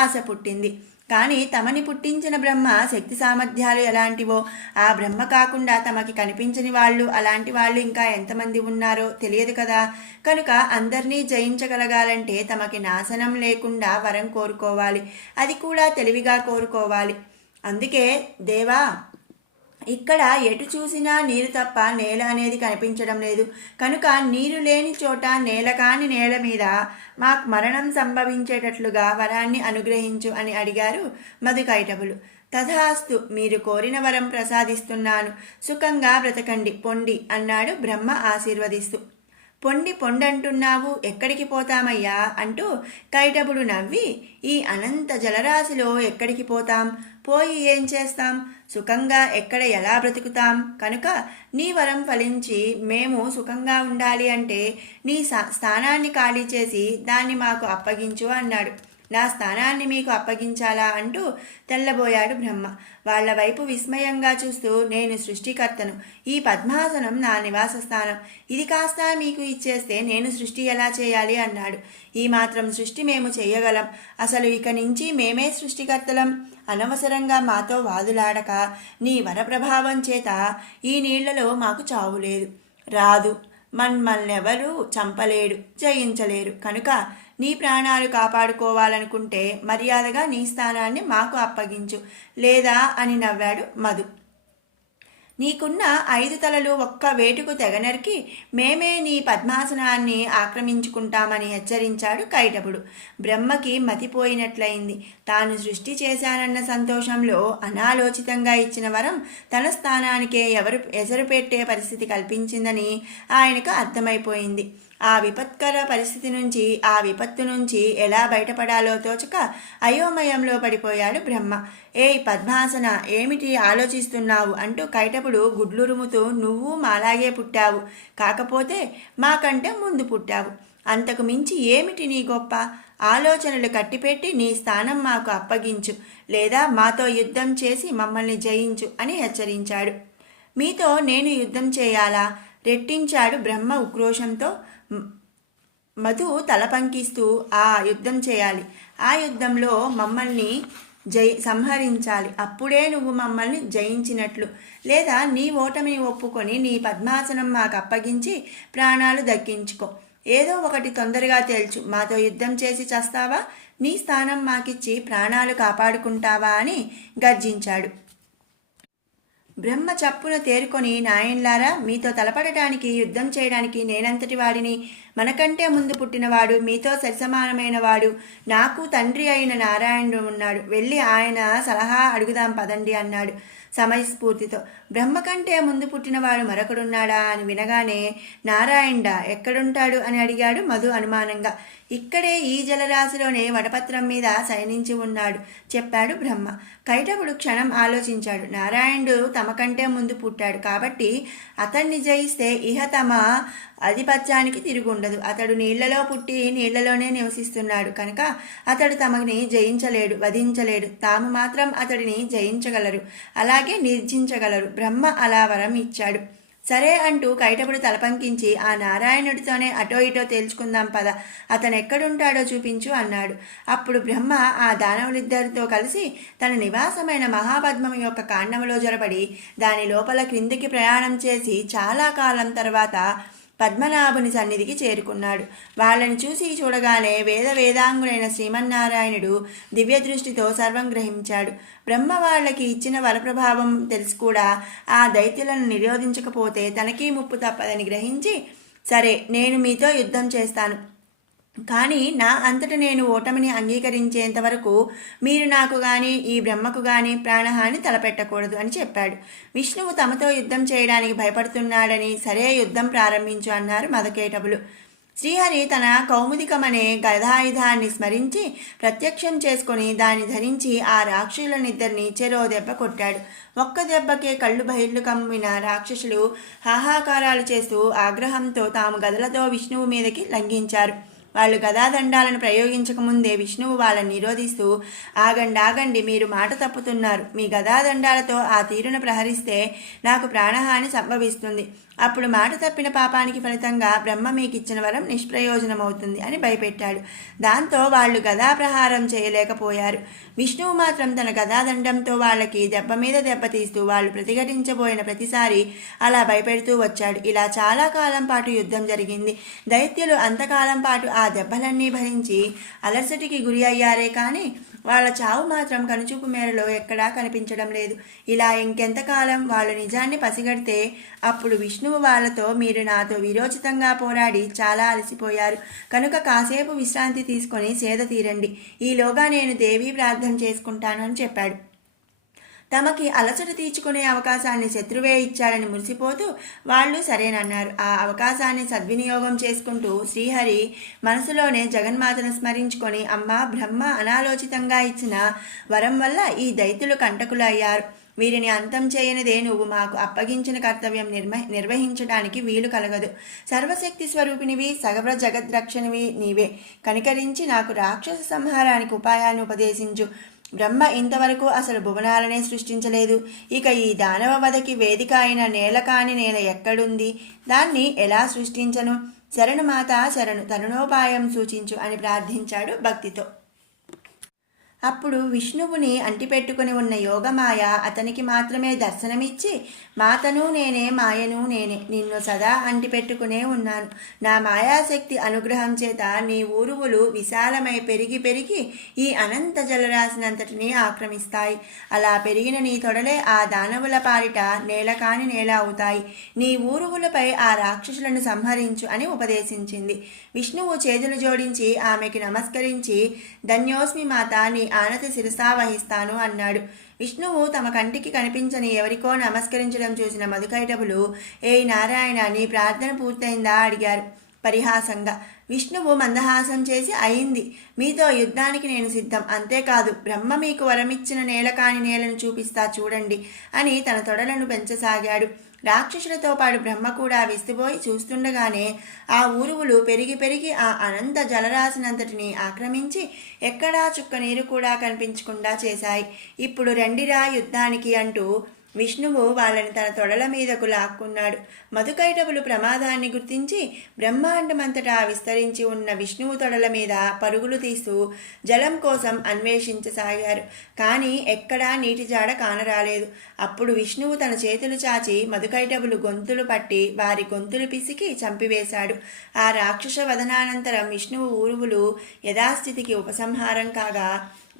ఆశ పుట్టింది. కానీ తమని పుట్టించిన బ్రహ్మ శక్తి సామర్థ్యాలు ఎలాంటివో, ఆ బ్రహ్మ కాకుండా తమకి కనిపించని వాళ్ళు అలాంటి వాళ్ళు ఇంకా ఎంతమంది ఉన్నారో తెలియదు కదా. కనుక అందరినీ జయించగలగాలంటే తమకి నాశనం లేకుండా వరం కోరుకోవాలి, అది కూడా తెలివిగా కోరుకోవాలి. అందుకే దేవా, ఇక్కడ ఎటు చూసినా నీరు తప్ప నేల అనేది కనిపించడం లేదు. కనుక నీరు లేని చోట, నేల కాని నేల మీద మాకు మరణం సంభవించేటట్లుగా వరాన్ని అనుగ్రహించు అని అడిగారు మధుకైటభులు. తథాస్తు, మీరు కోరిన వరం ప్రసాదిస్తున్నాను, సుఖంగా బ్రతకండి పొండి అన్నాడు బ్రహ్మ ఆశీర్వదిస్తూ. పొండంటున్నావు, ఎక్కడికి పోతామయ్యా అంటూ కైటభుడు నవ్వి, ఈ అనంత జలరాశిలో ఎక్కడికి పోతాం, పోయి ఏం చేస్తాం, సుఖంగా ఎక్కడ ఎలా బ్రతుకుతాం. కనుక నీ వరం ఫలించి మేము సుఖంగా ఉండాలి అంటే నీ స్థానాన్ని ఖాళీ చేసి దాన్ని మాకు అప్పగించు అన్నాడు. నా స్థానాన్ని మీకు అప్పగించాలా అంటూ తెల్లబోయాడు బ్రహ్మ. వాళ్ల వైపు విస్మయంగా చూస్తూ, నేను సృష్టికర్తను, ఈ పద్మాసనం నా నివాస స్థానం, ఇది కాస్త మీకు ఇచ్చేస్తే నేను సృష్టి ఎలా చేయాలి అన్నాడు. ఈ మాత్రం సృష్టి మేము చేయగలం, అసలు ఇక నుంచి మేమే సృష్టికర్తలం, అనవసరంగా మాతో వాదులాడక నీ వరప్రభావం చేత ఈ నీళ్లలో మాకు చావు లేదు, రాదు, మమ్మల్నెవరూ చంపలేడు, జయించలేరు. కనుక నీ ప్రాణాలు కాపాడుకోవాలనుకుంటే మర్యాదగా నీ స్థానాన్ని మాకు అప్పగించు, లేదా అని నవ్వాడు మధు. నీకున్న 5 తలలు ఒక్క వేటుకు తెగనరికి మేమే నీ పద్మాసనాన్ని ఆక్రమించుకుంటామని హెచ్చరించాడు కైటభుడు. బ్రహ్మకి మతిపోయినట్లయింది. తాను సృష్టి చేశానన్న సంతోషంలో అనాలోచితంగా ఇచ్చిన వరం తన స్థానానికే ఎసరు పెట్టే పరిస్థితి కల్పించిందని ఆయనకు అర్థమైపోయింది. ఆ విపత్కర పరిస్థితి నుంచి, ఆ విపత్తు నుంచి ఎలా బయటపడాలో తోచక అయోమయంలో పడిపోయాడు బ్రహ్మ. ఏయ్ పద్మాసన, ఏమిటి ఆలోచిస్తున్నావు అంటూ కైటభుడు గుడ్లురుముతూ, నువ్వు మాలాగే పుట్టావు, కాకపోతే మాకంటే ముందు పుట్టావు, అంతకు మించి ఏమిటి నీ గొప్ప, ఆలోచనలు కట్టిపెట్టి నీ స్థానం మాకు అప్పగించు, లేదా మాతో యుద్ధం చేసి మమ్మల్ని జయించు అని హెచ్చరించాడు. మీతో నేను యుద్ధం చేయాలా, రెట్టించాడు బ్రహ్మ ఉక్రోషంతో. మధు తల పంకిస్తూ, ఆ యుద్ధం చేయాలి, ఆ యుద్ధంలో మమ్మల్ని సంహరించాలి, అప్పుడే నువ్వు మమ్మల్ని జయించినట్లు, లేదా నీ ఓటమిని ఒప్పుకొని నీ పద్మాసనం మాకు అప్పగించి ప్రాణాలు దక్కించుకో, ఏదో ఒకటి తొందరగా తేల్చు, మాతో యుద్ధం చేసి చస్తావా, నీ స్థానం మాకిచ్చి ప్రాణాలు కాపాడుకుంటావా అని గర్జించాడు. బ్రహ్మ చప్పున తేరుకొని, నాయన్లారా, మీతో తలపడటానికి యుద్ధం చేయడానికి నేనంతటి వాడిని, మనకంటే ముందు పుట్టినవాడు, మీతో సరిసమానమైన వాడు, నాకు తండ్రి అయిన నారాయణుడు ఉన్నాడు, వెళ్ళి ఆయన సలహా అడుగుదాం పదండి అన్నాడు సమయస్ఫూర్తితో. బ్రహ్మ కంటే ముందు పుట్టినవాడు మరొకడున్నాడా అని వినగానే, నారాయణ ఎక్కడుంటాడు అని అడిగాడు మధు అనుమానంగా. ఇక్కడే ఈ జలరాశిలోనే వటపత్రం మీద శయనించి ఉన్నాడు చెప్పాడు బ్రహ్మ. కైటభుడు క్షణం ఆలోచించాడు. నారాయణుడు తమకంటే ముందు పుట్టాడు కాబట్టి అతన్ని జయిస్తే ఇహ తమ ఆధిపత్యానికి తిరుగుండదు. అతడు నీళ్లలో పుట్టి నీళ్లలోనే నివసిస్తున్నాడు కనుక అతడు తమని జయించలేడు, వధించలేడు. తాము మాత్రం అతడిని జయించగలరు, అలాగే నిర్జించగలరు. బ్రహ్మ అలా వరం ఇచ్చాడు. సరే అంటూ కైటభుడు తలపంకించి, ఆ నారాయణుడితోనే అటో ఇటో తేల్చుకుందాం పద, అతను ఎక్కడుంటాడో చూపించు అన్నాడు. అప్పుడు బ్రహ్మ ఆ దానవులిద్దరితో కలిసి తన నివాసమైన మహాపద్మం యొక్క కాండములో జొరబడి దాని లోపల క్రిందికి ప్రయాణం చేసి చాలా కాలం తర్వాత పద్మనాభుని సన్నిధికి చేరుకున్నాడు. వాళ్ళని చూడగానే వేదాంగుడైన శ్రీమన్నారాయణుడు దివ్య దృష్టితో సర్వం గ్రహించాడు. బ్రహ్మ వాళ్ళకి ఇచ్చిన వరప్రభావం తెలిసి కూడా ఆ దైత్యులను నిరోధించకపోతే తనకీ ముప్పు తప్పదని గ్రహించి, సరే నేను మీతో యుద్ధం చేస్తాను, కానీ నా అంతట నేను ఓటమిని అంగీకరించేంత వరకు మీరు నాకు కానీ ఈ బ్రహ్మకు కానీ ప్రాణహాని తలపెట్టకూడదు అని చెప్పాడు. విష్ణువు తమతో యుద్ధం చేయడానికి భయపడుతున్నాడని, సరే యుద్ధం ప్రారంభించు అన్నారు మధుకైటభులు. శ్రీహరి తన కౌముదికమనే గదాయుధాన్ని స్మరించి ప్రత్యక్షం చేసుకుని దాన్ని ధరించి ఆ రాక్షసులనిద్దరిని చెరో దెబ్బ కొట్టాడు. ఒక్క దెబ్బకే కళ్ళు బహిర్లు కమ్మిన రాక్షసులు హాహాకారాలు చేస్తూ ఆగ్రహంతో తాము గదలతో విష్ణువు మీదకి లంఘించారు. వాళ్ళు గదాదండాలను ప్రయోగించకముందే విష్ణువు వాళ్ళని నిరోధిస్తూ, ఆగండి ఆగండి, మీరు మాట తప్పుతున్నారు. మీ గదాదండాలతో ఆ తీరును ప్రహరిస్తే నాకు ప్రాణహాని సంభవిస్తుంది. అప్పుడు మాట తప్పిన పాపానికి ఫలితంగా బ్రహ్మ మీకు ఇచ్చిన వరం నిష్ప్రయోజనమవుతుంది అని భయపెట్టాడు. దాంతో వాళ్ళు గదా ప్రహారం చేయలేకపోయారు. విష్ణువు మాత్రం తన గదాదండంతో వాళ్ళకి దెబ్బ మీద దెబ్బ తీస్తూ వాళ్ళు ప్రతిఘటించబోయిన ప్రతిసారి అలా భయపెడుతూ వచ్చాడు. ఇలా చాలా కాలం పాటు యుద్ధం జరిగింది. దైత్యులు అంతకాలం పాటు ఆ దెబ్బలన్నీ భరించి అలసటికి గురి అయ్యారే కానీ వాళ్ళ చావు మాత్రం కనుచూపు మేరలో ఎక్కడా కనిపించడం లేదు. ఇలా ఇంకెంతకాలం వాళ్ళు నిజాన్ని పసిగడితే అప్పుడు విష్ణువు వాళ్ళతో, మీరు నాతో విరోచితంగా పోరాడి చాలా అలసిపోయారు కనుక కాసేపు విశ్రాంతి తీసుకొని సేద తీరండి, ఈలోగా నేను దేవీ ప్రార్థన చేసుకుంటాను అని చెప్పాడు. తమకి అలసట తీర్చుకునే అవకాశాన్ని శత్రువే ఇచ్చాడని మురిసిపోతూ వాళ్ళు సరేనన్నారు. ఆ అవకాశాన్ని సద్వినియోగం చేసుకుంటూ శ్రీహరి మనసులోనే జగన్మాతను స్మరించుకొని, అమ్మ బ్రహ్మ అనాలోచితంగా ఇచ్చిన వరం వల్ల ఈ దైత్యులు కంటకులు అయ్యారు. వీరిని అంతం చేయనిదే నువ్వు మాకు అప్పగించిన కర్తవ్యం నిర్వహించడానికి వీలు కలగదు. సర్వశక్తి స్వరూపినివి, సగవ జగద్రక్షణివి నీవే. కనికరించి నాకు రాక్షస సంహారానికి ఉపాయాన్ని ఉపదేశించు. బ్రహ్మ ఇంతవరకు అసలు భువనాలనే సృష్టించలేదు. ఇక ఈ దానవ వధకి వేదిక అయిన నేల కాని నేల ఎక్కడుంది? దాన్ని ఎలా సృష్టించను? శరణు మాత శరణు, తరుణోపాయం సూచించు అని ప్రార్థించాడు భక్తితో. అప్పుడు విష్ణువుని అంటిపెట్టుకుని ఉన్న యోగమాయ అతనికి మాత్రమే దర్శనమిచ్చి, మాతను నేనే, మాయను నేనే, నిన్ను సదా అంటిపెట్టుకునే ఉన్నాను. నా మాయాశక్తి అనుగ్రహం చేత నీ ఊరువులు విశాలమై పెరిగి పెరిగి ఈ అనంత జలరాశినంతటినీ ఆక్రమిస్తాయి. అలా పెరిగిన నీ తొడలే ఆ దానవుల పాలిట నేల కాని నేల అవుతాయి. నీ ఊరువులపై ఆ రాక్షసులను సంహరించు అని ఉపదేశించింది. విష్ణువు చేతులు జోడించి ఆమెకి నమస్కరించి, ధన్యోస్మి మాత, నీ ఆనతి శిరసా వహిస్తాను అన్నాడు. విష్ణువు తమ కంటికి కనిపించని ఎవరికో నమస్కరించడం చూసిన మధుకైటవులు, ఏయ్ నారాయణ, నీ ప్రార్థన పూర్తయిందా అడిగారు పరిహాసంగా. విష్ణువు మందహాసం చేసి, అయింది, మీతో యుద్ధానికి నేను సిద్ధం. అంతేకాదు, బ్రహ్మ మీకు వరమిచ్చిన నేల కాని నేలను చూపిస్తా చూడండి అని తన తొడలను పెంచసాగాడు. రాక్షసులతో పాటు బ్రహ్మ కూడా విస్తుపోయి చూస్తుండగానే ఆ ఊరువులు పెరిగి పెరిగి ఆ అనంత జలరాశినంతటిని ఆక్రమించి ఎక్కడా చుక్క నీరు కూడా కనిపించకుండా చేశాయి. ఇప్పుడు రెండిరా యుద్ధానికి అంటూ విష్ణువు వాళ్ళని తన తొడల మీదకు లాక్కున్నాడు. మధుకైటవులు ప్రమాదాన్ని గుర్తించి బ్రహ్మాండమంతటా విస్తరించి ఉన్న విష్ణువు తొడల మీద పరుగులు తీస్తూ జలం కోసం అన్వేషించసాగారు. కానీ ఎక్కడా నీటి జాడ కానరాలేదు. అప్పుడు విష్ణువు తన చేతులు చాచి మధుకైటవులు గొంతులు పట్టి వారి గొంతులు పిసికి చంపివేశాడు. ఆ రాక్షస వదనానంతరం విష్ణువు ఊరువులు యథాస్థితికి ఉపసంహారం కాగా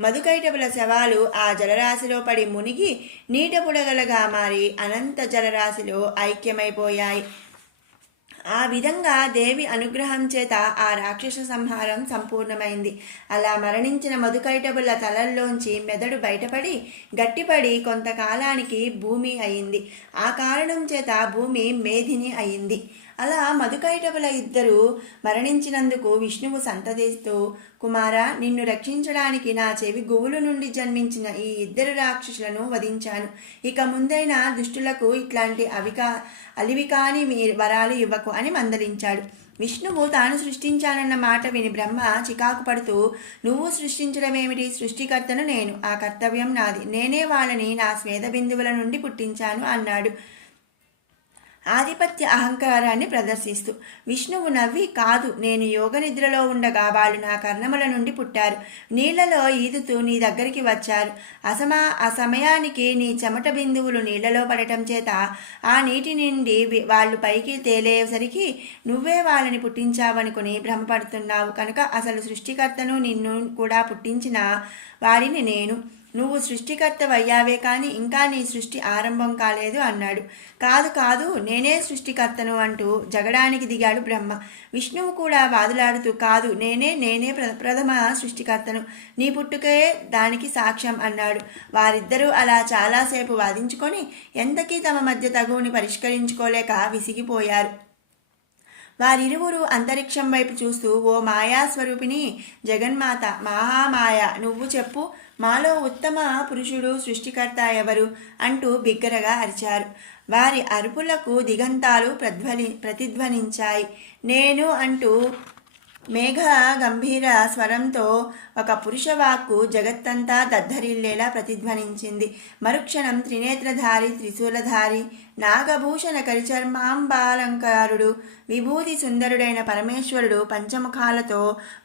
మధుకైటవుల శవాలు ఆ జలరాశిలో పడి మునిగి నీట బుడగలుగా మారి అనంత జలరాశిలో ఐక్యమైపోయాయి. ఆ విధంగా దేవి అనుగ్రహం చేత ఆ రాక్షస సంహారం సంపూర్ణమైంది. అలా మరణించిన మధుకైటవుల తలల్లోంచి మెదడు బయటపడి గట్టిపడి కొంతకాలానికి భూమి అయింది. ఆ కారణం చేత భూమి మేధిని అయింది. అలా మధుకైటవుల ఇద్దరు మరణించినందుకు విష్ణువు సంతతిస్తూ, కుమారా, నిన్ను రక్షించడానికి నా చెవి గువ్వుల నుండి జన్మించిన ఈ ఇద్దరు రాక్షసులను వధించాను. ఇక ముందైనా దుష్టులకు ఇట్లాంటి అలివి కాని వరాలు ఇవ్వకు అని మందలించాడు. విష్ణువు తాను సృష్టించానన్న మాట విని బ్రహ్మ చికాకు పడుతూ, నువ్వు సృష్టించడమేమిటి? సృష్టికర్తను నేను, ఆ కర్తవ్యం నాది. నేనే వాళ్ళని నా స్వేద బిందువుల నుండి పుట్టించాను అన్నాడు ఆధిపత్య అహంకారాన్ని ప్రదర్శిస్తూ. విష్ణువు నవ్వి, కాదు, నేను యోగ నిద్రలో ఉండగా వాళ్ళు నా కర్ణముల నుండి పుట్టారు. నీళ్లలో ఈదుతూ నీ దగ్గరికి వచ్చారు. ఆ సమయానికి నీ చెమట బిందువులు నీళ్లలో పడటం చేత ఆ నీటి నుండి వాళ్ళు పైకి తేలేసరికి నువ్వే వాళ్ళని పుట్టించావనుకుని భ్రమపడుతున్నావు కనుక అసలు సృష్టికర్తను నిన్ను కూడా పుట్టించిన వాడిని నేను. నువ్వు సృష్టికర్తవయ్యావే కానీ ఇంకా నీ సృష్టి ఆరంభం కాలేదు అన్నాడు. కాదు కాదు, నేనే సృష్టికర్తను అంటూ జగడానికి దిగాడు బ్రహ్మ. విష్ణువు కూడా వాదులాడుతూ, కాదు, నేనే ప్రథమ సృష్టికర్తను, నీ పుట్టుకే దానికి సాక్ష్యం అన్నాడు. వారిద్దరూ అలా చాలాసేపు వాదించుకొని ఎంతకీ తమ మధ్య తగువుని పరిష్కరించుకోలేక విసిగిపోయారు. వారిరువురు అంతరిక్షం వైపు చూస్తూ, ఓ మాయాస్వరూపిణి జగన్మాత, మహామాయ, నువ్వు చెప్పు, మాలో ఉత్తమ పురుషుడు సృష్టికర్త ఎవరు అంటూ బిగ్గరగా అరిచారు. వారి అరుపులకు దిగంతాలు ప్రతిధ్వనించాయి. నేను అంటూ మేఘ గంభీర స్వరంతో ఒక పురుషవాక్కు జగత్తంతా దద్దరిల్లేలా ప్రతిధ్వనించింది. మరుక్షణం త్రినేత్రధారి, త్రిశూలధారి, నాగభూషణ కరిచర్మాంబాలంకారుడు, విభూతి సుందరుడైన పరమేశ్వరుడు పంచముఖాలతో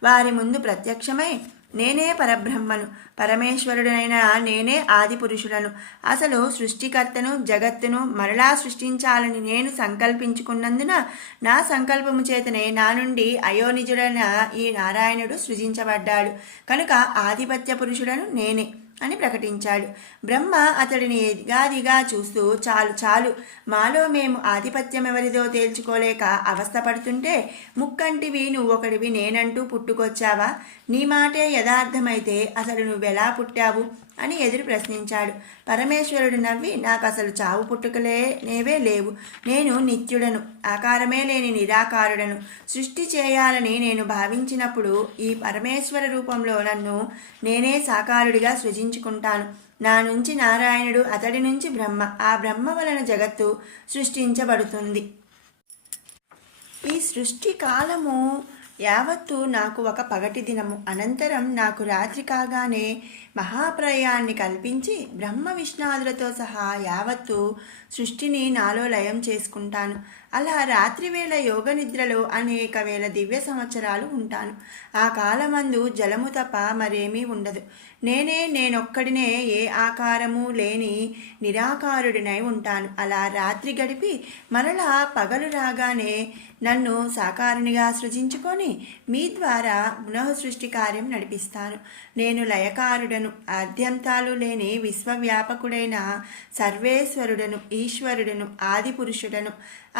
వారి ముందు ప్రత్యక్షమై, నేనే పరబ్రహ్మను, పరమేశ్వరుడైన నేనే ఆది పురుషులను, అసలు సృష్టికర్తను, జగత్తును మరలా సృష్టించాలని నేను సంకల్పించుకున్నందున నా సంకల్పము చేతనే నా నుండి అయోనిజుడైన ఈ నారాయణుడు సృజించబడ్డాడు. కనుక ఆధిపత్య పురుషుడను నేనే అని ప్రకటించాడు. బ్రహ్మ అతడిని ఎదిగాదిగా చూస్తూ, చాలు చాలు, మాలో మేము ఆధిపత్యం ఎవరిదో తేల్చుకోలేక అవస్థపడుతుంటే ముక్కంటివి నువ్వొకడివి నేనంటూ పుట్టుకొచ్చావా? నీ మాటే యథార్థమైతే అసలు నువ్వెలా పుట్టావు అని ఎదురు ప్రశ్నించాడు. పరమేశ్వరుడు నవ్వి, నాకు అసలు చావు పుట్టుకలేనేవే లేవు, నేను నిత్యుడను, ఆకారమే లేని నిరాకారుడను. సృష్టి చేయాలని నేను భావించినప్పుడు ఈ పరమేశ్వర రూపంలో నన్ను నేనే సాకారుడిగా సృజించుకుంటాను. నా నుంచి నారాయణుడు, అతడి నుంచి బ్రహ్మ, ఆ బ్రహ్మ వలన జగత్తు సృష్టించబడుతుంది. ఈ సృష్టి కాలము యావత్తు నాకు ఒక పగటి దినము. అనంతరం నాకు రాత్రి కాగానే మహాప్రయాన్ని కల్పించి బ్రహ్మ విష్ణాదులతో సహా యావత్తు సృష్టిని నాలో లయం చేసుకుంటాను. అలా రాత్రివేళ యోగ నిద్రలో అనేక వేల దివ్య సంవత్సరాలు ఉంటాను. ఆ కాలమందు జలము తప్ప మరేమీ ఉండదు. నేనొక్కడినే ఏ ఆకారము లేని నిరాకారుడినై ఉంటాను. అలా రాత్రి గడిపి మరలా పగలు రాగానే నన్ను సాకారునిగా సృజించుకొని మీ ద్వారా పునః సృష్టి కార్యం నడిపిస్తాను. నేను లయకారుడను, ఆద్యంతాలు లేని విశ్వవ్యాపకుడైన సర్వేశ్వరుడను, ఈశ్వరుడను, ఆది పురుషుడను,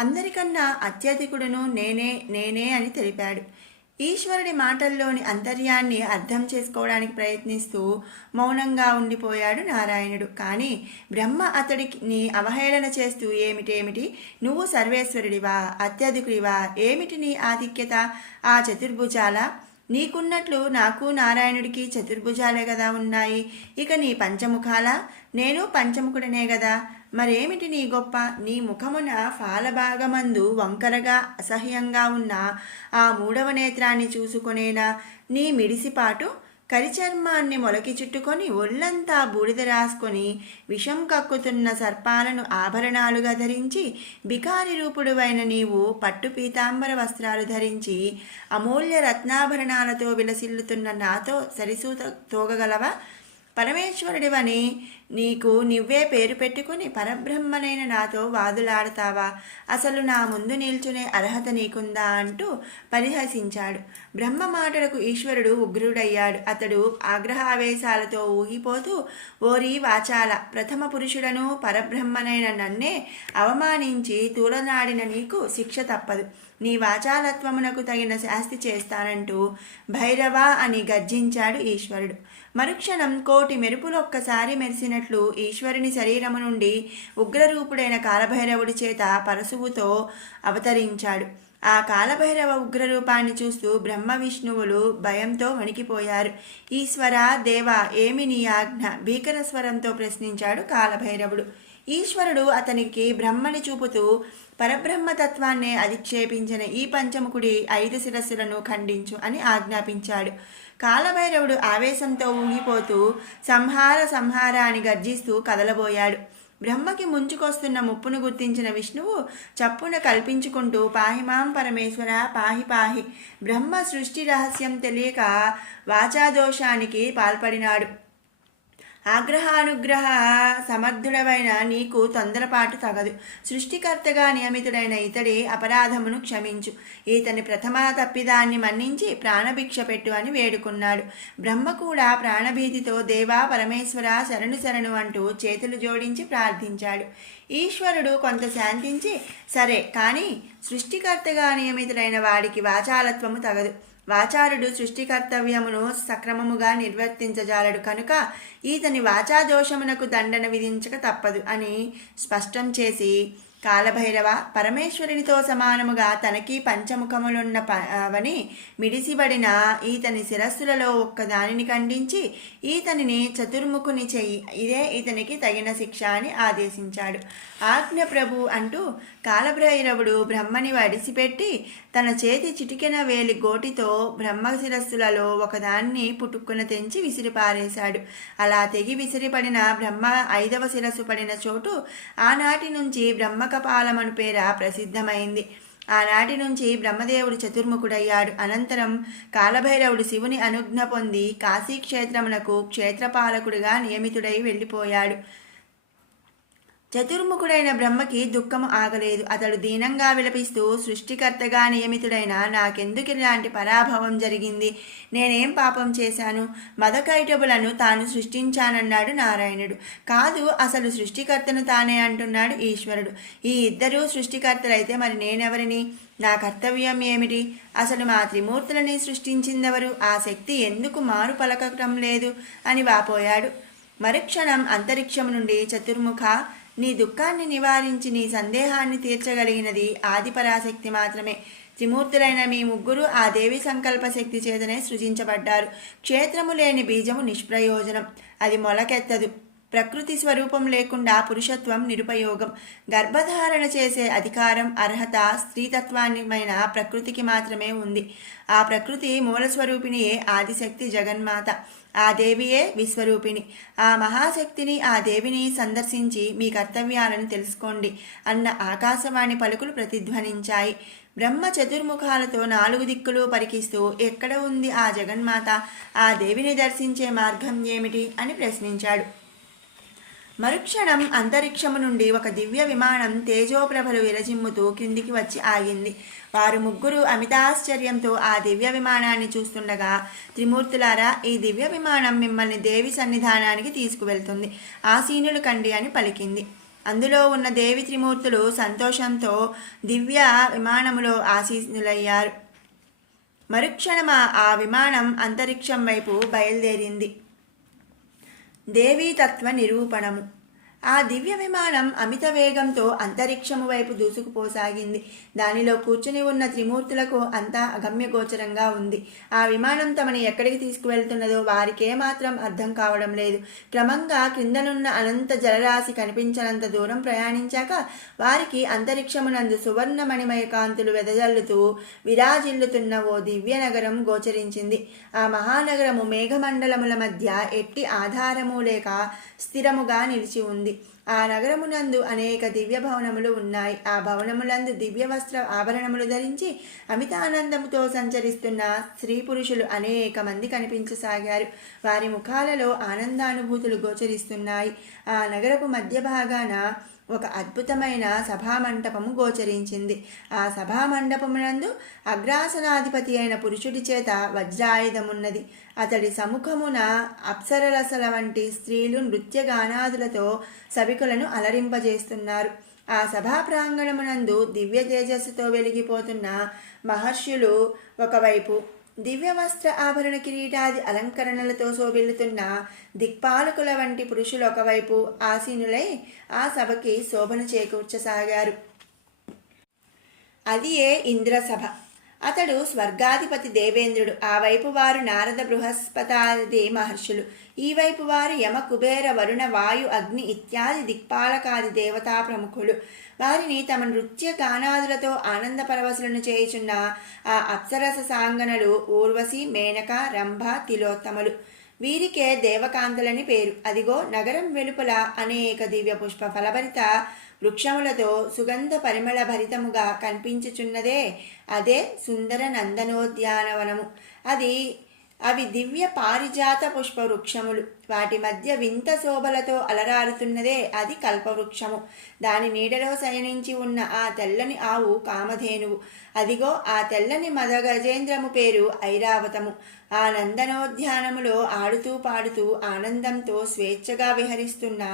అందరికన్నా అత్యధికుడును నేనే అని తెలిపాడు. ఈశ్వరుడి మాటల్లోని అంతర్యాన్ని అర్థం చేసుకోవడానికి ప్రయత్నిస్తూ మౌనంగా ఉండిపోయాడు నారాయణుడు. కానీ బ్రహ్మ అతడిని అవహేళన చేస్తూ, ఏమిటి, నువ్వు సర్వేశ్వరుడివా, అత్యధికుడివా, ఏమిటి నీ ఆధిక్యత, ఆ చతుర్భుజాల? నీకున్నట్లు నాకు నారాయణుడికి చతుర్భుజాలే కదా ఉన్నాయి. ఇక నీ పంచముఖాల? నేను పంచముఖుడనే కదా. మరేమిటి నీ గొప్ప? నీ ముఖమున ఫాలభాగమందు వంకరగా అసహ్యంగా ఉన్న ఆ మూడవ నేత్రాన్ని చూసుకొనేనా నీ మిడిసిపాటు? కరిచర్మాన్ని మొలకి చుట్టుకొని ఒళ్ళంతా బూడిద రాసుకొని విషం కక్కుతున్న సర్పాలను ఆభరణాలుగా ధరించి బికారి రూపుడువైన నీవు పట్టు పీతాంబర వస్త్రాలు ధరించి అమూల్య రత్నాభరణాలతో విలసిల్లుతున్న నాతో తోగగలవా? పరమేశ్వరుడివని నీకు నువ్వే పేరు పెట్టుకుని పరబ్రహ్మనైన నాతో వాదులాడతావా? అసలు నా ముందు నిల్చునే అర్హత నీకుందా అంటూ పరిహసించాడు. బ్రహ్మ మాటలకు ఈశ్వరుడు ఉగ్రుడయ్యాడు. అతడు ఆగ్రహావేశాలతో ఊగిపోతూ, ఓరి వాచాల, ప్రథమ పురుషుడను పరబ్రహ్మనైన నన్నే అవమానించి తూలనాడిన నీకు శిక్ష తప్పదు. నీ వాచాలత్వమునకు తగిన శాస్తి చేస్తానంటూ భైరవ అని గర్జించాడు ఈశ్వరుడు. మరుక్షణం కోటి మెరుపులొక్కసారి మెరిసినట్లు ఈశ్వరుని శరీరము నుండి ఉగ్రరూపుడైన కాలభైరవుడి చేత పరశువుతో అవతరించాడు. ఆ కాలభైరవ ఉగ్రరూపాన్ని చూస్తూ బ్రహ్మ విష్ణువులు భయంతో వణికిపోయారు. ఈశ్వర, దేవ, ఏమి నీ ఆజ్ఞ? భీకర స్వరంతో ప్రశ్నించాడు కాలభైరవుడు. ఈశ్వరుడు అతనికి బ్రహ్మని చూపుతూ, పరబ్రహ్మతత్వాన్నే అధిక్షేపించిన ఈ పంచముఖుడి 5 శిరస్సులను ఖండించు అని ఆజ్ఞాపించాడు. కాలభైరవుడు ఆవేశంతో ఊగిపోతూ సంహార అని గర్జిస్తూ కదలబోయాడు. బ్రహ్మకి ముంచుకొస్తున్న ముప్పును గుర్తించిన విష్ణువు చప్పున కల్పించుకుంటూ, పాహిమాం పరమేశ్వర, పాహి పాహి. బ్రహ్మ సృష్టి రహస్యం తెలియక వాచాదోషానికి పాల్పడినాడు. ఆగ్రహానుగ్రహ సమర్థుడవైన నీకు తొందరపాటు తగదు. సృష్టికర్తగా నియమితుడైన ఇతడి అపరాధమును క్షమించు. ఇతని ప్రథమ తప్పిదాన్ని మన్నించి ప్రాణభిక్ష పెట్టు అని వేడుకున్నాడు. బ్రహ్మ కూడా ప్రాణభీతితో దేవా పరమేశ్వర శరణు అంటూ చేతులు జోడించి ప్రార్థించాడు. ఈశ్వరుడు కొంత శాంతించి, సరే కానీ సృష్టికర్తగా నియమితుడైన వాడికి వాచాలత్వము తగదు. వాచారుడు సృష్టి కర్తవ్యమును సక్రమముగా నిర్వర్తించజాలడు కనుక ఈతని వాచాదోషమునకు దండన విధించక తప్పదు అని స్పష్టం చేసి కాలభైరవ, పరమేశ్వరునితో సమానముగా తనకి పంచముఖములున్నవని మిడిసిబడిన ఈతని శిరస్సులలో ఒక్కదానిని ఖండించి ఈతనిని చతుర్ముఖుని చెయ్యి, ఇదే ఇతనికి తగిన శిక్ష అని ఆదేశించాడు. ఆజ్ఞ ప్రభు అంటూ కాలభైరవుడు బ్రహ్మని వడిసిపెట్టి తన చేతి చిటికెన వేలి గోటితో బ్రహ్మ శిరస్సులలో ఒకదాన్ని పుట్టుక్కున తెంచి విసిరిపారేశాడు. అలా తెగి విసిరిపడిన బ్రహ్మ 5వ శిరస్సు పడిన చోటు ఆనాటి నుంచి బ్రహ్మకపాలమను పేర ప్రసిద్ధమైంది. ఆనాటి నుంచి బ్రహ్మదేవుడు చతుర్ముఖుడయ్యాడు. అనంతరం కాలభైరవుడు శివుని అనుజ్ఞ పొంది కాశీక్షేత్రమునకు క్షేత్రపాలకుడిగా నియమితుడై వెళ్ళిపోయాడు. చతుర్ముఖుడైన బ్రహ్మకి దుఃఖము ఆగలేదు. అతడు దీనంగా విలపిస్తూ, సృష్టికర్తగా నియమితుడైన నాకెందుకు ఇలాంటి పరాభవం జరిగింది? నేనేం పాపం చేశాను? మదకైటబులను తాను సృష్టించానన్నాడు నారాయణుడు. కాదు, అసలు సృష్టికర్తను తానే అంటున్నాడు ఈశ్వరుడు. ఈ ఇద్దరూ సృష్టికర్తలైతే మరి నేనెవరిని? నా కర్తవ్యం ఏమిటి? అసలు మా త్రిమూర్తులని సృష్టించిందెవరు? ఆ శక్తి ఎందుకు మారు పలకటం లేదు అని వాపోయాడు. మరుక్షణం అంతరిక్షం నుండి చతుర్ముఖ, నీ దుఃఖాన్ని నివారించి నీ సందేహాన్ని తీర్చగలిగినది ఆదిపరాశక్తి మాత్రమే. త్రిమూర్తులైన మీ ముగ్గురు ఆ దేవి సంకల్ప శక్తి చేతనే సృజించబడ్డారు. క్షేత్రము లేని బీజము నిష్ప్రయోజనం, అది మొలకెత్తదు. ప్రకృతి స్వరూపం లేకుండా పురుషత్వం నిరుపయోగం. గర్భధారణ చేసే అధికారం, అర్హత స్త్రీతత్వానిమైన ప్రకృతికి మాత్రమే ఉంది. ఆ ప్రకృతి మూలస్వరూపిణియే ఆదిశక్తి జగన్మాత. ఆ దేవియే విశ్వరూపిణి. ఆ మహాశక్తిని, ఆ దేవిని సందర్శించి మీ కర్తవ్యాలను తెలుసుకోండి అన్న ఆకాశవాణి పలుకులు ప్రతిధ్వనించాయి. బ్రహ్మ చతుర్ముఖాలతో 4 దిక్కులు పరికిస్తూ, ఎక్కడ ఉంది ఆ జగన్మాత? ఆ దేవిని దర్శించే మార్గం ఏమిటి అని ప్రశ్నించాడు. మరుక్షణం అంతరిక్షము నుండి ఒక దివ్య విమానం తేజోప్రభలు విరజిమ్ముతూ క్రిందికి వచ్చి ఆగింది. వారు ముగ్గురు అమితాశ్చర్యంతో ఆ దివ్య విమానాన్ని చూస్తుండగా, త్రిమూర్తులారా, ఈ దివ్య విమానం మిమ్మల్ని దేవి సన్నిధానానికి తీసుకువెళ్తుంది, ఆసీనులు కండి అని పలికింది. అందులో ఉన్న దేవి త్రిమూర్తులు సంతోషంతో దివ్య విమానములో ఆసీనులయ్యారు. మరుక్షణం ఆ విమానం అంతరిక్షం వైపు బయలుదేరింది. దేవీతత్వ నిరూపణము. ఆ దివ్య విమానం అమిత వేగంతో అంతరిక్షము వైపు దూసుకుపోసాగింది. దానిలో కూర్చుని ఉన్న త్రిమూర్తులకు అంతా అగమ్యగోచరంగా ఉంది. ఆ విమానం తమని ఎక్కడికి తీసుకువెళ్తున్నదో వారికేమాత్రం అర్థం కావడం లేదు. క్రమంగా క్రిందనున్న అనంత జలరాశి కనిపించనంత దూరం ప్రయాణించాక వారికి అంతరిక్షమునందు సువర్ణమణిమయ కాంతులు వెదజల్లుతూ విరాజిల్లుతున్న ఓ దివ్య నగరం గోచరించింది. ఆ మహానగరము మేఘమండలముల మధ్య ఎట్టి ఆధారము లేక స్థిరముగా నిలిచి ఉంది. ఆ నగరమునందు అనేక దివ్య భవనములు ఉన్నాయి. ఆ భవనములందు దివ్య వస్త్ర ఆభరణములు ధరించి అమితానందముతో సంచరిస్తున్న స్త్రీ పురుషులు అనేక మంది కనిపించసాగారు. వారి ముఖాలలో ఆనందానుభూతులు గోచరిస్తున్నాయి. ఆ నగరపు మధ్య భాగాన ఒక అద్భుతమైన సభామండపము గోచరించింది. ఆ సభామండపమునందు అగ్రాసనాధిపతి అయిన పురుషుడి చేత వజ్రాయుధమున్నది. అతడి సముఖమున అప్సరలసల వంటి స్త్రీలు నృత్యగానాదులతో సభికులను అలరింపజేస్తున్నారు. ఆ సభా ప్రాంగణమునందు దివ్య తేజస్సుతో వెలిగిపోతున్న మహర్షులు ఒకవైపు, దివ్య వస్త్ర ఆభరణ కిరీటాది అలంకరణలతో శోభిల్లుతున్న దిక్పాలకుల వంటి పురుషులు ఒకవైపు ఆసీనులై ఆ సభకి శోభను చేకూర్చసాగారు. అది ఏ ఇంద్రసభ. అతడు స్వర్గాధిపతి దేవేంద్రుడు. ఆ వైపు వారు నారద బృహస్పతాది మహర్షులు. ఈ వైపు వారు యమ కుబేర వరుణ వాయు అగ్ని ఇత్యాది దిక్పాలకాది దేవతా ప్రముఖులు. వారిని తమ నృత్య గానాదులతో ఆనంద పరవశులను చేయుచున్న ఆ అప్సరస సాంగనలు ఊర్వశి, మేనక, రంభ, తిలోత్తములు. వీరికే దేవకాంతలని పేరు. అదిగో నగరం వెలుపల అనేక దివ్య పుష్ప ఫలభరిత వృక్షములతో సుగంధ పరిమళ భరితముగా కనిపించుచున్నదే, అదే సుందర నందనోద్యానవనము. అవి దివ్య పారిజాత పుష్ప వృక్షములు. వాటి మధ్య వింత శోభలతో అలరారుతున్నదే, అది కల్పవృక్షము. దాని నీడలో శయనించి ఉన్న ఆ తెల్లని ఆవు కామధేనువు. అదిగో ఆ తెల్లని మదగజేంద్రము పేరు ఐరావతము. ఆ నందనోద్యానములో ఆడుతూ పాడుతూ ఆనందంతో స్వేచ్ఛగా విహరిస్తున్న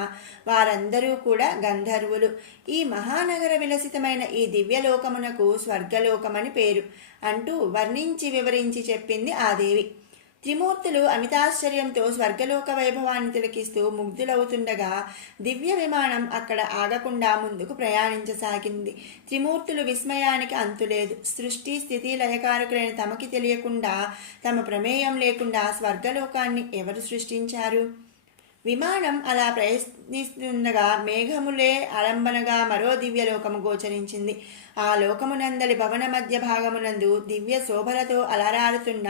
వారందరూ కూడా గంధర్వులు. ఈ మహానగర విలసితమైన ఈ దివ్యలోకమునకు స్వర్గలోకమని పేరు అంటూ వర్ణించి వివరించి చెప్పింది ఆ దేవి. త్రిమూర్తులు అమితాశ్చర్యంతో స్వర్గలోక వైభవాన్ని తిలకిస్తూ ముగ్ధులవుతుండగా దివ్య విమానం అక్కడ ఆగకుండా ముందుకు ప్రయాణించసాగింది. త్రిమూర్తులు విస్మయానికి అంతులేదు. సృష్టి స్థితి లయకారకులైన తమకి తెలియకుండా, తమ ప్రమేయం లేకుండా స్వర్గలోకాన్ని ఎవరు సృష్టించారు? విమానం అలా ప్రయత్నిస్తుండగా మేఘములే ఆలంబనగా మరో దివ్యలోకము గోచరించింది. ఆ లోకమునందలి భవన మధ్య భాగమునందు దివ్య శోభలతో అలరారుతున్న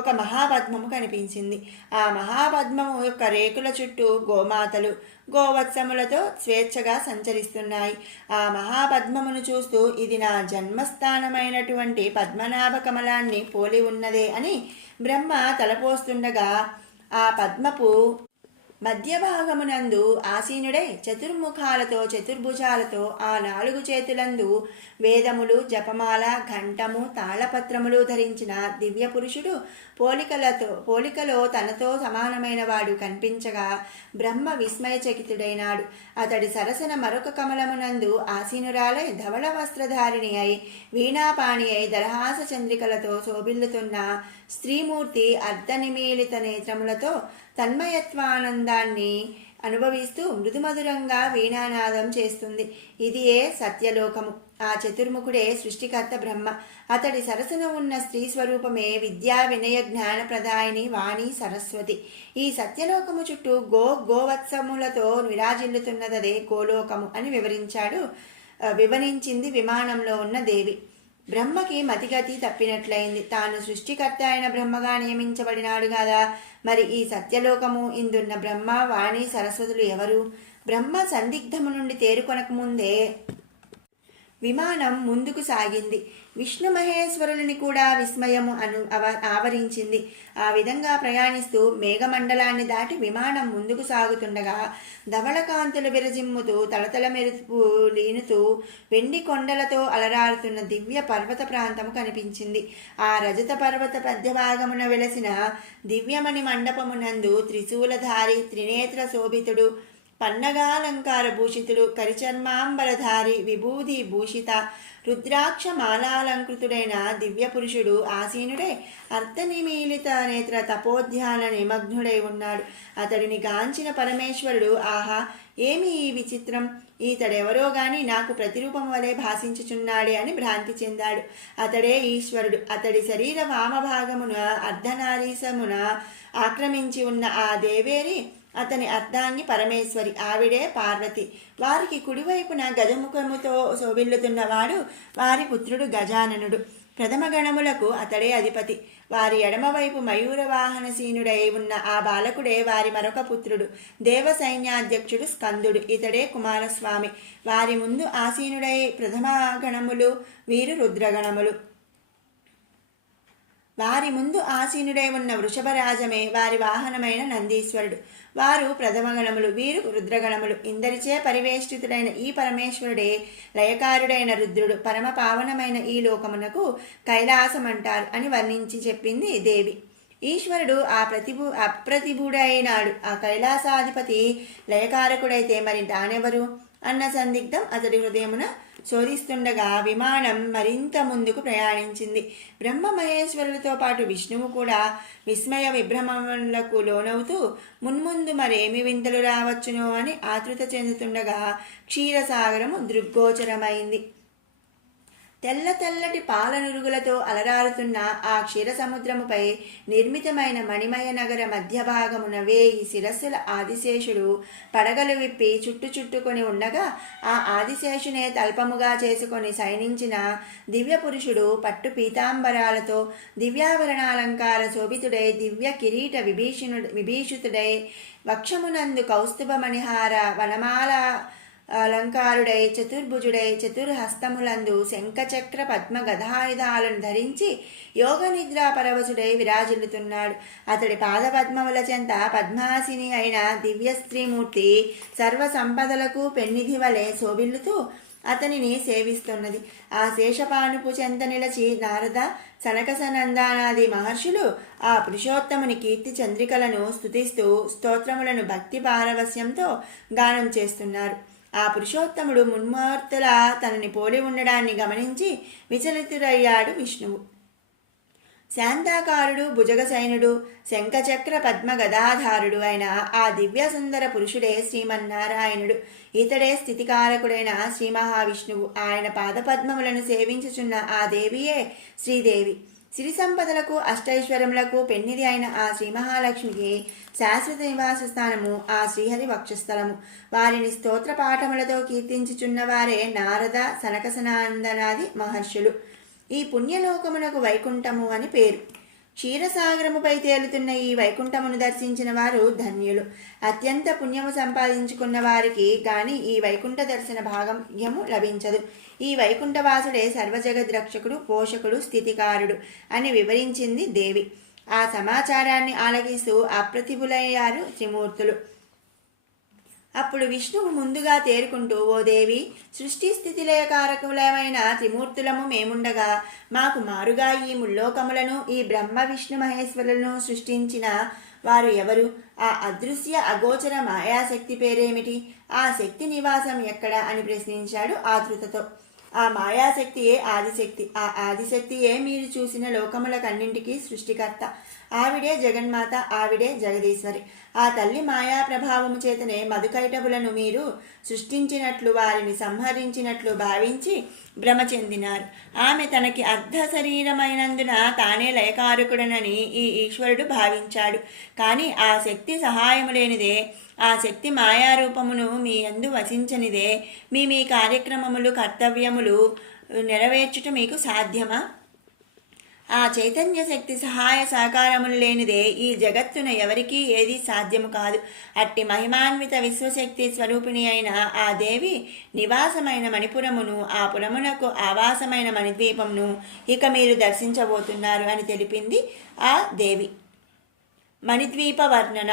ఒక మహాపద్మము కనిపించింది. ఆ మహాపద్మము యొక్క రేకుల చుట్టూ గోమాతలు గోవత్సములతో స్వేచ్ఛగా సంచరిస్తున్నాయి. ఆ మహాపద్మమును చూస్తూ ఇది నా జన్మస్థానమైనటువంటి పద్మనాభ కమలాన్ని పోలి ఉన్నదే అని బ్రహ్మ తలపోస్తుండగా ఆ పద్మపు మధ్య భాగమునందు ఆసీనుడై చతుర్ముఖాలతో చతుర్భుజాలతో ఆ 4 చేతులందు వేదములు జపమాల ఘంటము తాళపత్రములు ధరించిన దివ్య పురుషుడు పోలికలో తనతో సమానమైన వాడు కనిపించగా బ్రహ్మ విస్మయచకితుడైనాడు. అతడి సరసన మరొక కమలమునందు ఆసీనురాలై ధవళ వస్త్రధారిణి అయి వీణాపాణి అయి దరహాస చంద్రికలతో శోభిల్లుతున్న స్త్రీమూర్తి అర్ధనిమీలిత నేత్రములతో తన్మయత్వానందాన్ని అనుభవిస్తూ మృదుమధురంగా వీణానాదం చేస్తుంది. ఇదియే సత్యలోకము. ఆ చతుర్ముఖుడే సృష్టికర్త బ్రహ్మ. అతడి సరసన ఉన్న స్త్రీ స్వరూపమే విద్యా వినయ జ్ఞాన ప్రదాయిని వాణి సరస్వతి. ఈ సత్యలోకము చుట్టూ గోవత్సములతో విరాజిల్లుతున్నదే గోలోకము అని వివరించింది విమానంలో ఉన్న దేవి. బ్రహ్మకి మతిగతి తప్పినట్లయింది. తాను సృష్టికర్త అయిన బ్రహ్మగా నియమించబడినాడు కదా. మరి ఈ సత్యలోకము ఇందున్న బ్రహ్మ వాణి సరస్వతులు ఎవరు? బ్రహ్మ సందిగ్ధము నుండి తేరుకొనక ముందే విమానం ముందుకు సాగింది. విష్ణు మహేశ్వరులని కూడా విస్మయము ఆవరించింది. ఆ విధంగా ప్రయాణిస్తూ మేఘమండలాన్ని దాటి విమానం ముందుకు సాగుతుండగా ధవళకాంతులు విరజిమ్ముతూ తలతల మెరుపు లీనుతూ వెండి కొండలతో అలరారుతున్న దివ్య పర్వత ప్రాంతము కనిపించింది. ఆ రజత పర్వత మధ్యభాగమున వెలసిన దివ్యమణి మండపమునందు త్రిశూలధారి త్రినేత్ర శోభితుడు పన్నగాలంకార భూషితుడు కరిచర్మాంబరధారి విభూది భూషిత రుద్రాక్ష మాలాలంకృతుడైన దివ్య పురుషుడు ఆసీనుడై అర్ధనిమీలిత నేత్ర తపోధ్యాన నిమగ్నుడై ఉన్నాడు. అతడిని గాంచిన పరమేశ్వరుడు ఆహా ఏమి ఈ విచిత్రం, ఈతడెవరో గాని నాకు ప్రతిరూపం వలె భాషించుచున్నాడే అని భ్రాంతి చెందాడు. అతడే ఈశ్వరుడు. అతడి శరీర వామభాగమున అర్ధనారీసమున ఆక్రమించి ఉన్న ఆ దేవేరి అతని అర్ధాంగి పరమేశ్వరి, ఆవిడే పార్వతి. వారికి కుడివైపున గజముఖముతో శోభిల్లుతున్నవాడు వారి పుత్రుడు గజాననుడు. ప్రథమ గణములకు అతడే అధిపతి. వారి ఎడమవైపు మయూరవాహనసీనుడై ఉన్న ఆ బాలకుడే వారి మరొక పుత్రుడు దేవ సైన్యాధ్యక్షుడు స్కందుడు. ఇతడే కుమారస్వామి. వారి ముందు ఆసీనుడై ప్రథమ గణములు వీరు రుద్రగణములు. వారి ముందు ఆసీనుడై ఉన్న వృషభరాజమే వారి వాహనమైన నందీశ్వరుడు. వారు ప్రథమగణములు, వీరు రుద్రగణములు. ఇందరిచే పరివేష్టితుడైన ఈ పరమేశ్వరుడే లయకారుడైన రుద్రుడు. పరమ పావనమైన ఈ లోకమునకు కైలాసమంటారు అని వర్ణించి చెప్పింది దేవి. ఈశ్వరుడు అప్రతిభుడైనాడు. ఆ కైలాసాధిపతి లయకారకుడైతే మరి తానెవరు అన్న సందిగ్ధం అతడి హృదయమున శోధిస్తుండగా విమానం మరింత ముందుకు ప్రయాణించింది. బ్రహ్మ మహేశ్వరులతో పాటు విష్ణువు కూడా విస్మయ విభ్రమములకు లోనవుతూ మున్ముందు మరేమి వింతలు రావచ్చునో అని ఆతృత చెందుతుండగా క్షీరసాగరము దృగ్గోచరమైంది. తెల్లటి పాలనురుగులతో అలరారుతున్న ఆ క్షీరసముద్రముపై నిర్మితమైన మణిమయ నగర మధ్య భాగమున 1000 శిరస్సుల ఆదిశేషుడు పడగలు విప్పి చుట్టుకొని ఉండగా ఆ ఆదిశేషునే తల్పముగా చేసుకొని శయనించిన దివ్య పురుషుడు పట్టు పీతాంబరాలతో దివ్యాభరణాలంకార శోభితుడై దివ్య కిరీట విభీషితుడై వక్షమునందు కౌస్తుభ మణిహార వనమాల అలంకారుడై చతుర్భుజుడై చతుర్హస్తములందు శంఖచక్ర పద్మ గదాయుధాలను ధరించి యోగ నిద్రా పరవశుడై విరాజిల్లుతున్నాడు. అతడి పాదపద్మముల చెంత పద్మాసిని అయిన దివ్య స్త్రీమూర్తి సర్వ సంపదలకు పెన్నిధి వలె శోభిల్లుతూ అతనిని సేవిస్తున్నది. ఆ శేషపానుపు చెంత నిలచి నారద సనకసనందానాది మహర్షులు ఆ పురుషోత్తముని కీర్తి చంద్రికలను స్తుతిస్తూ స్తోత్రములను భక్తి పారవస్యంతో గానం చేస్తున్నారు. ఆ పురుషోత్తముడు మున్మూర్తులా తనని పోలి ఉండడాన్ని గమనించి విచలితుడయ్యాడు విష్ణువు. శాంతాకారుడు భుజగసైనుడు శంఖచక్ర పద్మ గదాధారుడు అయిన ఆ దివ్య సుందర పురుషుడే శ్రీమన్నారాయణుడు. ఇతడే స్థితికారకుడైన శ్రీ మహావిష్ణువు. ఆయన పాదపద్మములను సేవించుచున్న ఆ దేవియే శ్రీదేవి. సిరి సంపదలకు అష్టైశ్వర్యములకు పెన్నిది అయిన ఆ శ్రీ మహాలక్ష్మికి శాశ్వత నివాస స్థానము ఆ శ్రీహరి వక్షస్థలము. వారిని స్తోత్ర పాఠములతో కీర్తించుచున్న వారే నారద సనక సనందనాది మహర్షులు. ఈ పుణ్యలోకమునకు వైకుంఠము అని పేరు. క్షీరసాగరముపై తేలుతున్న ఈ వైకుంఠమును దర్శించిన వారు ధన్యులు. అత్యంత పుణ్యము సంపాదించుకున్న వారికి గాని ఈ వైకుంఠ దర్శన భాగ్యము లభించదు. ఈ వైకుంఠవాసుడే సర్వజగద్రక్షకుడు, పోషకుడు, స్థితికారుడు అని వివరించింది దేవి. ఆ సమాచారాన్ని ఆలకిస్తూ అప్రతిభులయ్యారు త్రిమూర్తులు. అప్పుడు విష్ణువు ముందుగా తేరుకుంటూ, ఓ దేవి, సృష్టి స్థితిలయకారకులమైన త్రిమూర్తులము మేముండగా మాకు మారుగా ఈ ముల్లోకములను, ఈ బ్రహ్మ విష్ణు మహేశ్వరులను సృష్టించిన వారు ఎవరు? ఆ అదృశ్య అగోచర మాయాశక్తి పేరేమిటి? ఆ శక్తి నివాసం ఎక్కడ అని ప్రశ్నించాడు ఆతృతతో. ఆ మాయాశక్తియే ఆదిశక్తి. ఆ ఆదిశక్తియే మీరు చూసిన లోకములకన్నింటికీ సృష్టికర్త. ఆవిడే జగన్మాత, ఆవిడే జగదీశ్వరి. ఆ తల్లి మాయా ప్రభావము చేతనే మధుకైటబులను మీరు సృష్టించినట్లు, వారిని సంహరించినట్లు భావించి భ్రమ చెందినారు. ఆమె తనకి అర్ధ శరీరమైనందున తానే లయకారకుడనని ఈ ఈశ్వరుడు భావించాడు. కానీ ఆ శక్తి సహాయము లేనిదే, ఆ శక్తి మాయారూపమును మీ యందు వసించనిదే మీ కార్యక్రమములు, కర్తవ్యములు నెరవేర్చుట మీకు సాధ్యమా? ఆ చైతన్య శక్తి సహాయ సహకారములు లేనిదే ఈ జగత్తున ఎవరికీ ఏది సాధ్యము కాదు. అట్టి మహిమాన్విత విశ్వశక్తి స్వరూపిణి అయిన ఆ దేవి నివాసమైన మణిపురమును, ఆ పురమునకు ఆవాసమైన మణిద్వీపమును ఇక మీరు దర్శించబోతున్నారు అని తెలిపింది ఆ దేవి. మణిద్వీప వర్ణన.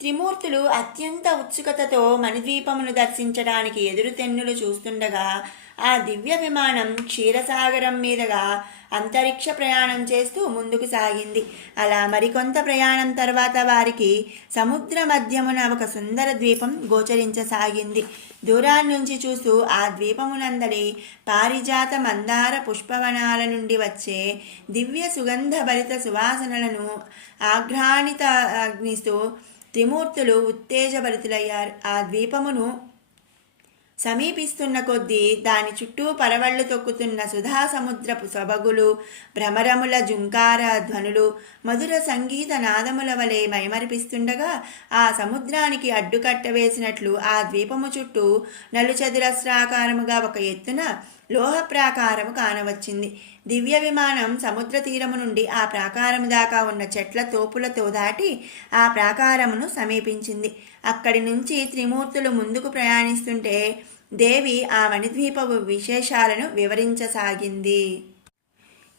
త్రిమూర్తులు అత్యంత ఉత్సుకతతో మణిద్వీపమును దర్శించడానికి ఎదురుతెన్నులు చూస్తుండగా ఆ దివ్య విమానం క్షీరసాగరం మీదుగా అంతరిక్ష ప్రయాణం చేస్తూ ముందుకు సాగింది. అలా మరికొంత ప్రయాణం తర్వాత వారికి సముద్ర మధ్యమున ఒక సుందర ద్వీపం గోచరించసాగింది. దూరాన్నించి చూస్తూ ఆ ద్వీపమునందలి పారిజాత మందార పుష్పవనాల నుండి వచ్చే దివ్య సుగంధ భరిత సువాసనలను ఆఘ్రాణితగ్నిస్తూ త్రిమూర్తులు ఉత్తేజభరితులయ్యారు. ఆ ద్వీపమును సమీపిస్తున్న కొద్దీ దాని చుట్టూ పరవళ్లు తొక్కుతున్న సుధా సముద్రపు సొబగులు, భ్రమరముల జుంకార ధ్వనులు మధుర సంగీత నాదముల వలె మైమరిపిస్తుండగా ఆ సముద్రానికి అడ్డుకట్ట వేసినట్లు ఆ ద్వీపము చుట్టూ నలుచదురస్రాకారముగా ఒక ఎత్తున లోహ ప్రాకారము కానవచ్చింది. దివ్య విమానం సముద్ర తీరము నుండి ఆ ప్రాకారము దాకా ఉన్న చెట్ల తోపులతో దాటి ఆ ప్రాకారమును సమీపించింది. అక్కడి నుంచి త్రిమూర్తులు ముందుకు ప్రయాణిస్తుంటే దేవి ఆ మణిద్వీపపు విశేషాలను వివరించసాగింది.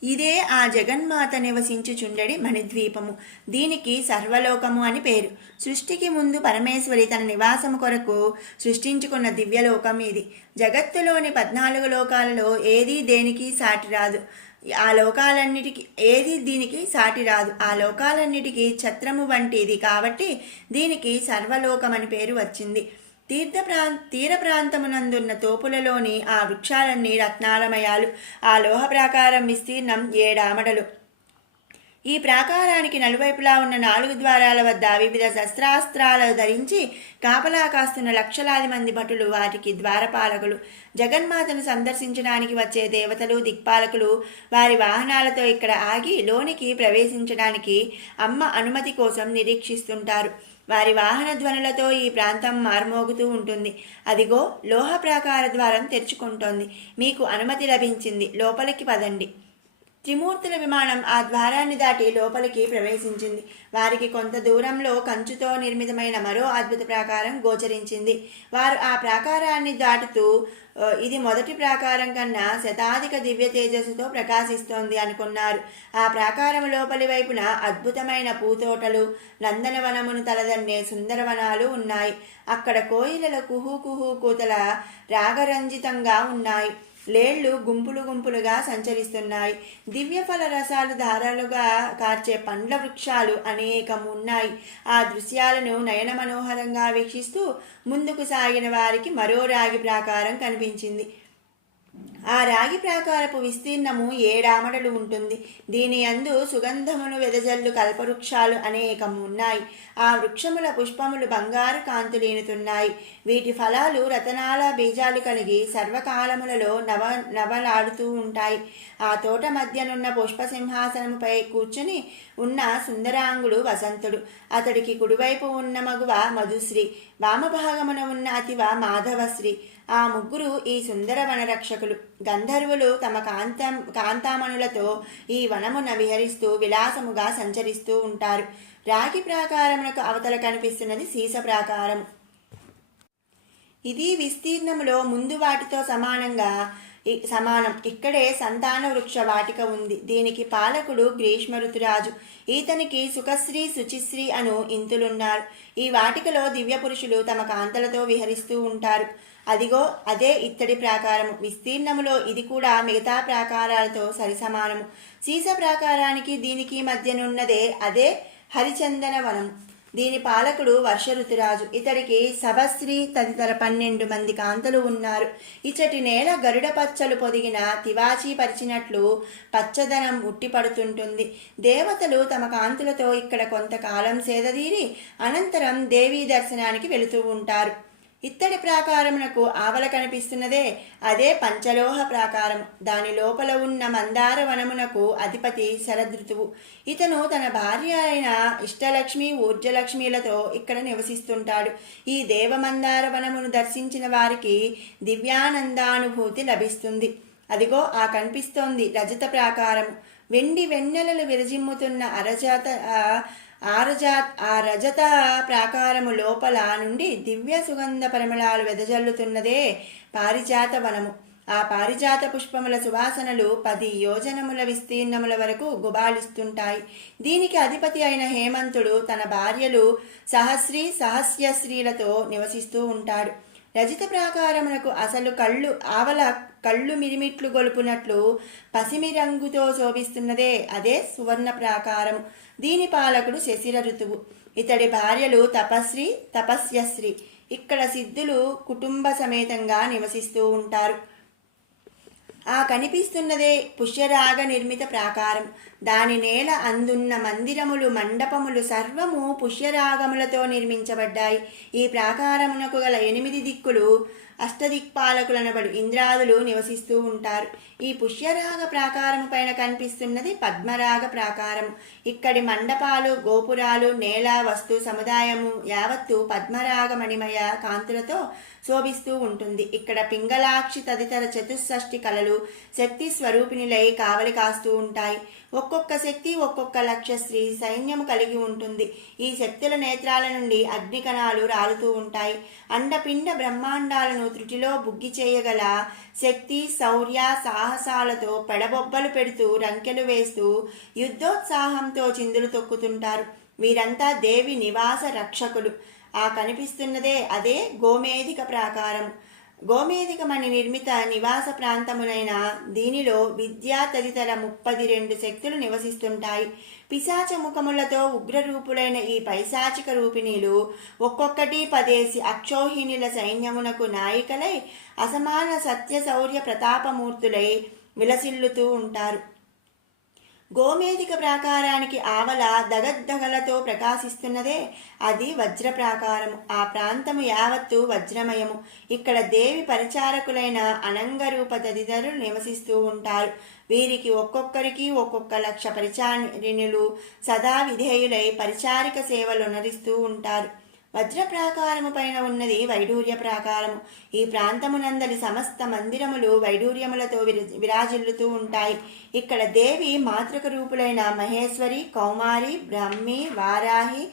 ఇదే ఆ జగన్మాత నివసించుచుండెడి మణిద్వీపము. దీనికి సర్వలోకము అని పేరు. సృష్టికి ముందు పరమేశ్వరి తన నివాసము కొరకు సృష్టించుకున్న దివ్యలోకం ఇది. జగత్తులోని 14 లోకాలలో ఏదీ దేనికి సాటి రాదు. ఆ లోకాలన్నిటికీ దీనికి సాటి రాదు. ఆ లోకాలన్నిటికీ ఛత్రము వంటిది కాబట్టి దీనికి సర్వలోకమని పేరు వచ్చింది. తీర ప్రాంతమునందున్న తోపులలోని ఆ వృక్షాలన్నీ రత్నాలమయాలు. ఆ లోహ ప్రాకారం విస్తీర్ణం 7 ఆమడలు. ఈ ప్రాకారానికి నలువైపులా ఉన్న 4 ద్వారాల వద్ద వివిధ శస్త్రాస్త్రాలు ధరించి కాపలా కాస్తున్న లక్షలాది మంది భటులు, వాటికి ద్వారపాలకులు. జగన్మాతను సందర్శించడానికి వచ్చే దేవతలు, దిక్పాలకులు వారి వాహనాలతో ఇక్కడ ఆగి లోనికి ప్రవేశించడానికి అమ్మ అనుమతి కోసం నిరీక్షిస్తుంటారు. వారి వాహన ధ్వనులతో ఈ ప్రాంతం మార్మోగుతూ ఉంటుంది. అదిగో లోహ ప్రాకార ద్వారం తెరుచుకుంటోంది. మీకు అనుమతి లభించింది, లోపలికి పదండి. త్రిమూర్తుల విమానం ఆ ద్వారాన్ని దాటి లోపలికి ప్రవేశించింది. వారికి కొంత దూరంలో కంచుతో నిర్మితమైన మరో అద్భుత ప్రాకారం గోచరించింది. వారు ఆ ప్రాకారాన్ని దాటుతూ ఇది మొదటి ప్రాకారం కన్నా శతాధిక దివ్య తేజస్సుతో ప్రకాశిస్తోంది అనుకున్నారు. ఆ ప్రాకారం లోపలి వైపున అద్భుతమైన పూతోటలు, నందనవనమును తలదన్నే సుందరవనాలు ఉన్నాయి. అక్కడ కోయిలల కుహూ కుహూ కూతల రాగరంజితంగా ఉన్నాయి. లేళ్లు గుంపులు గుంపులుగా సంచరిస్తున్నాయి. దివ్య ఫల రసాలు ధారాలుగా కార్చే పండ్ల వృక్షాలు అనేకము ఉన్నాయి. ఆ దృశ్యాలను నయన మనోహరంగా వీక్షిస్తూ ముందుకు సాగిన వారికి మరో రాగి ప్రాకారం కనిపించింది. ఆ రాగి ప్రాకారపు విస్తీర్ణము 7 ఉంటుంది. దీని యందు సుగంధమును వెదజల్లు కల్పవృక్షాలు అనేకము ఉన్నాయి. ఆ వృక్షముల పుష్పములు బంగారు కాంతులీనుతున్నాయి. వీటి ఫలాలు రతనాల బీజాలు కలిగి సర్వకాలములలో నవలాడుతూ ఉంటాయి. ఆ తోట మధ్యనున్న పుష్ప సింహాసనముపై కూర్చుని ఉన్న సుందరాంగుడు వసంతుడు. అతడికి కుడివైపు ఉన్న మగువ మధుశ్రీ, వామభాగమున ఉన్న అతివ మాధవశ్రీ. ఆ ముగ్గురు ఈ సుందర వనరక్షకులు. గంధర్వులు తమ కాంతామణులతో ఈ వనమున విహరిస్తూ విలాసముగా సంచరిస్తూ ఉంటారు. రాగి ప్రాకారమునకు అవతల కనిపిస్తున్నది సీస ప్రాకారం. ఇది విస్తీర్ణములో ముందు వాటితో సమానం. ఇక్కడే సంతాన వృక్ష వాటిక ఉంది. దీనికి పాలకుడు గ్రీష్మ ఋతురాజు. ఈతనికి సుఖశ్రీ శుచిశ్రీ అను ఇంతులున్నారు. ఈ వాటికలో దివ్య పురుషులు తమ కాంతలతో విహరిస్తూ ఉంటారు. అదిగో అదే ఇత్తడి ప్రాకారము. విస్తీర్ణములో ఇది కూడా మిగతా ప్రాకారాలతో సరిసమానము. సీస ప్రాకారానికి దీనికి మధ్యనున్నదే అదే హరిచందన వనము. దీని పాలకుడు వర్ష ఋతురాజు. ఇతడికి సభశ్రీ తదితర 12 మంది కాంతలు ఉన్నారు. ఇచ్చటి నేల గరుడ పచ్చలు పొదిగిన తివాచీ పరిచినట్లు పచ్చదనం ఉట్టిపడుతుంటుంది. దేవతలు తమ కాంతులతో ఇక్కడ కొంతకాలం సేదదీరి అనంతరం దేవీ దర్శనానికి వెళుతూ ఉంటారు. ఇత్తడి ప్రాకారమునకు ఆవల కనిపిస్తున్నదే అదే పంచలోహ ప్రాకారము. దాని లోపల ఉన్న మందార వనమునకు అధిపతి శరదృతువు. ఇతను తన భార్య అయిన ఇష్టలక్ష్మి ఊర్జలక్ష్మిలతో ఇక్కడ నివసిస్తుంటాడు. ఈ దేవమందార వనమును దర్శించిన వారికి దివ్యానందానుభూతి లభిస్తుంది. అదిగో ఆ కనిపిస్తోంది రజత ప్రాకారము. వెండి వెన్నెలలు విరజిమ్ముతున్న ఆ రజత ప్రాకారము లోపల నుండి దివ్య సుగంధ పరిమళాలు వెదజల్లుతున్నదే పారిజాత వనము. ఆ పారిజాత పుష్పముల సువాసనలు 10 యోజనముల విస్తీర్ణముల వరకు గుబాళిస్తుంటాయి. దీనికి అధిపతి అయిన హేమంతుడు తన భార్యలు సహస్రీ సహస్యశ్రీలతో నివసిస్తూ ఉంటాడు. రజిత ప్రాకారమునకు అసలు ఆవల కళ్ళు మిరిమిట్లు గొలుపునట్లు పసిమి రంగుతో శోభిస్తున్నదే అదే సువర్ణ ప్రాకారము. దీని పాలకుడు శశిర ఋతువు. ఇతడి భార్యలు తపశ్రీ తపస్యశ్రీ. ఇక్కడ సిద్ధులు కుటుంబ సమేతంగా నివసిస్తూ ఉంటారు. ఆ కనిపిస్తున్నదే పుష్యరాగ నిర్మిత ప్రాకారం. దాని నేల అందున్న మందిరములు మండపములు సర్వము పుష్యరాగములతో నిర్మించబడ్డాయి. ఈ ప్రాకారమునకు గల 8 దిక్కులు అష్టదిక్పాలకులనబడు ఇంద్రాదులు నివసిస్తూ ఉంటారు. ఈ పుష్యరాగ ప్రాకారము పైన కనిపిస్తున్నది పద్మరాగ ప్రాకారము. ఇక్కడి మండపాలు గోపురాలు నేల వస్తు సముదాయము యావత్తు పద్మరాగ మణిమయ కాంతులతో శోభిస్తూ ఉంటుంది. ఇక్కడ పింగళాక్షి తదితర 64 కళలు శక్తి స్వరూపిణిలై కావలి కాస్తూ ఉంటాయి. ఒక్కొక్క శక్తి ఒక్కొక్క లక్ష స్త్రీ సైన్యము కలిగి ఉంటుంది. ఈ శక్తుల నేత్రాల నుండి అగ్నికణాలు రాలుతూ ఉంటాయి. అండపిండ బ్రహ్మాండాలను త్రుటిలో బుగ్గి చేయగల శక్తి శౌర్య సాహసాలతో పెడబొబ్బలు పెడుతూ రంకెలు వేస్తూ యుద్ధోత్సాహంతో చిందులు తొక్కుతుంటారు. వీరంతా దేవి నివాస రక్షకులు. ఆ కనిపిస్తున్నదే అదే గోమేధిక ప్రాకారం. గోమేధికమని నిర్మిత నివాస ప్రాంతమునైన దీనిలో విద్యా తదితర 32 శక్తులు నివసిస్తుంటాయి. పిశాచ ముఖములతో ఉగ్రరూపులైన ఈ పైశాచిక రూపిణీలు ఒక్కొక్కటి 10 అక్షోహిణుల సైన్యమునకు నాయికలై అసమాన సత్య శౌర్య ప్రతాపమూర్తులై విలసిల్లుతూ ఉంటారు. గోమేధిక ప్రాకారానికి ఆవల దగద్దగలతో ప్రకాశిస్తున్నదే అది వజ్ర ప్రాకారము. ఆ ప్రాంతము యావత్తు వజ్రమయము. ఇక్కడ దేవి పరిచారకులైన అనంగరూప తదితరులు నివసిస్తూ ఉంటారు. వీరికి ఒక్కొక్కరికి ఒక్కొక్క లక్ష పరిచారిణులు సదా విధేయులై పరిచారిక సేవలు నరిస్తూ ఉంటారు. వజ్ర ప్రాకారము పైన ఉన్నది వైఢూర్య ప్రాకారము. ఈ ప్రాంతమునందలి సమస్త మందిరములు వైఢూర్యములతో విరాజిల్లుతూ ఉంటాయి. ఇక్కడ దేవి మాతృక రూపులైన మహేశ్వరి, కౌమారి, బ్రహ్మి, వారాహి,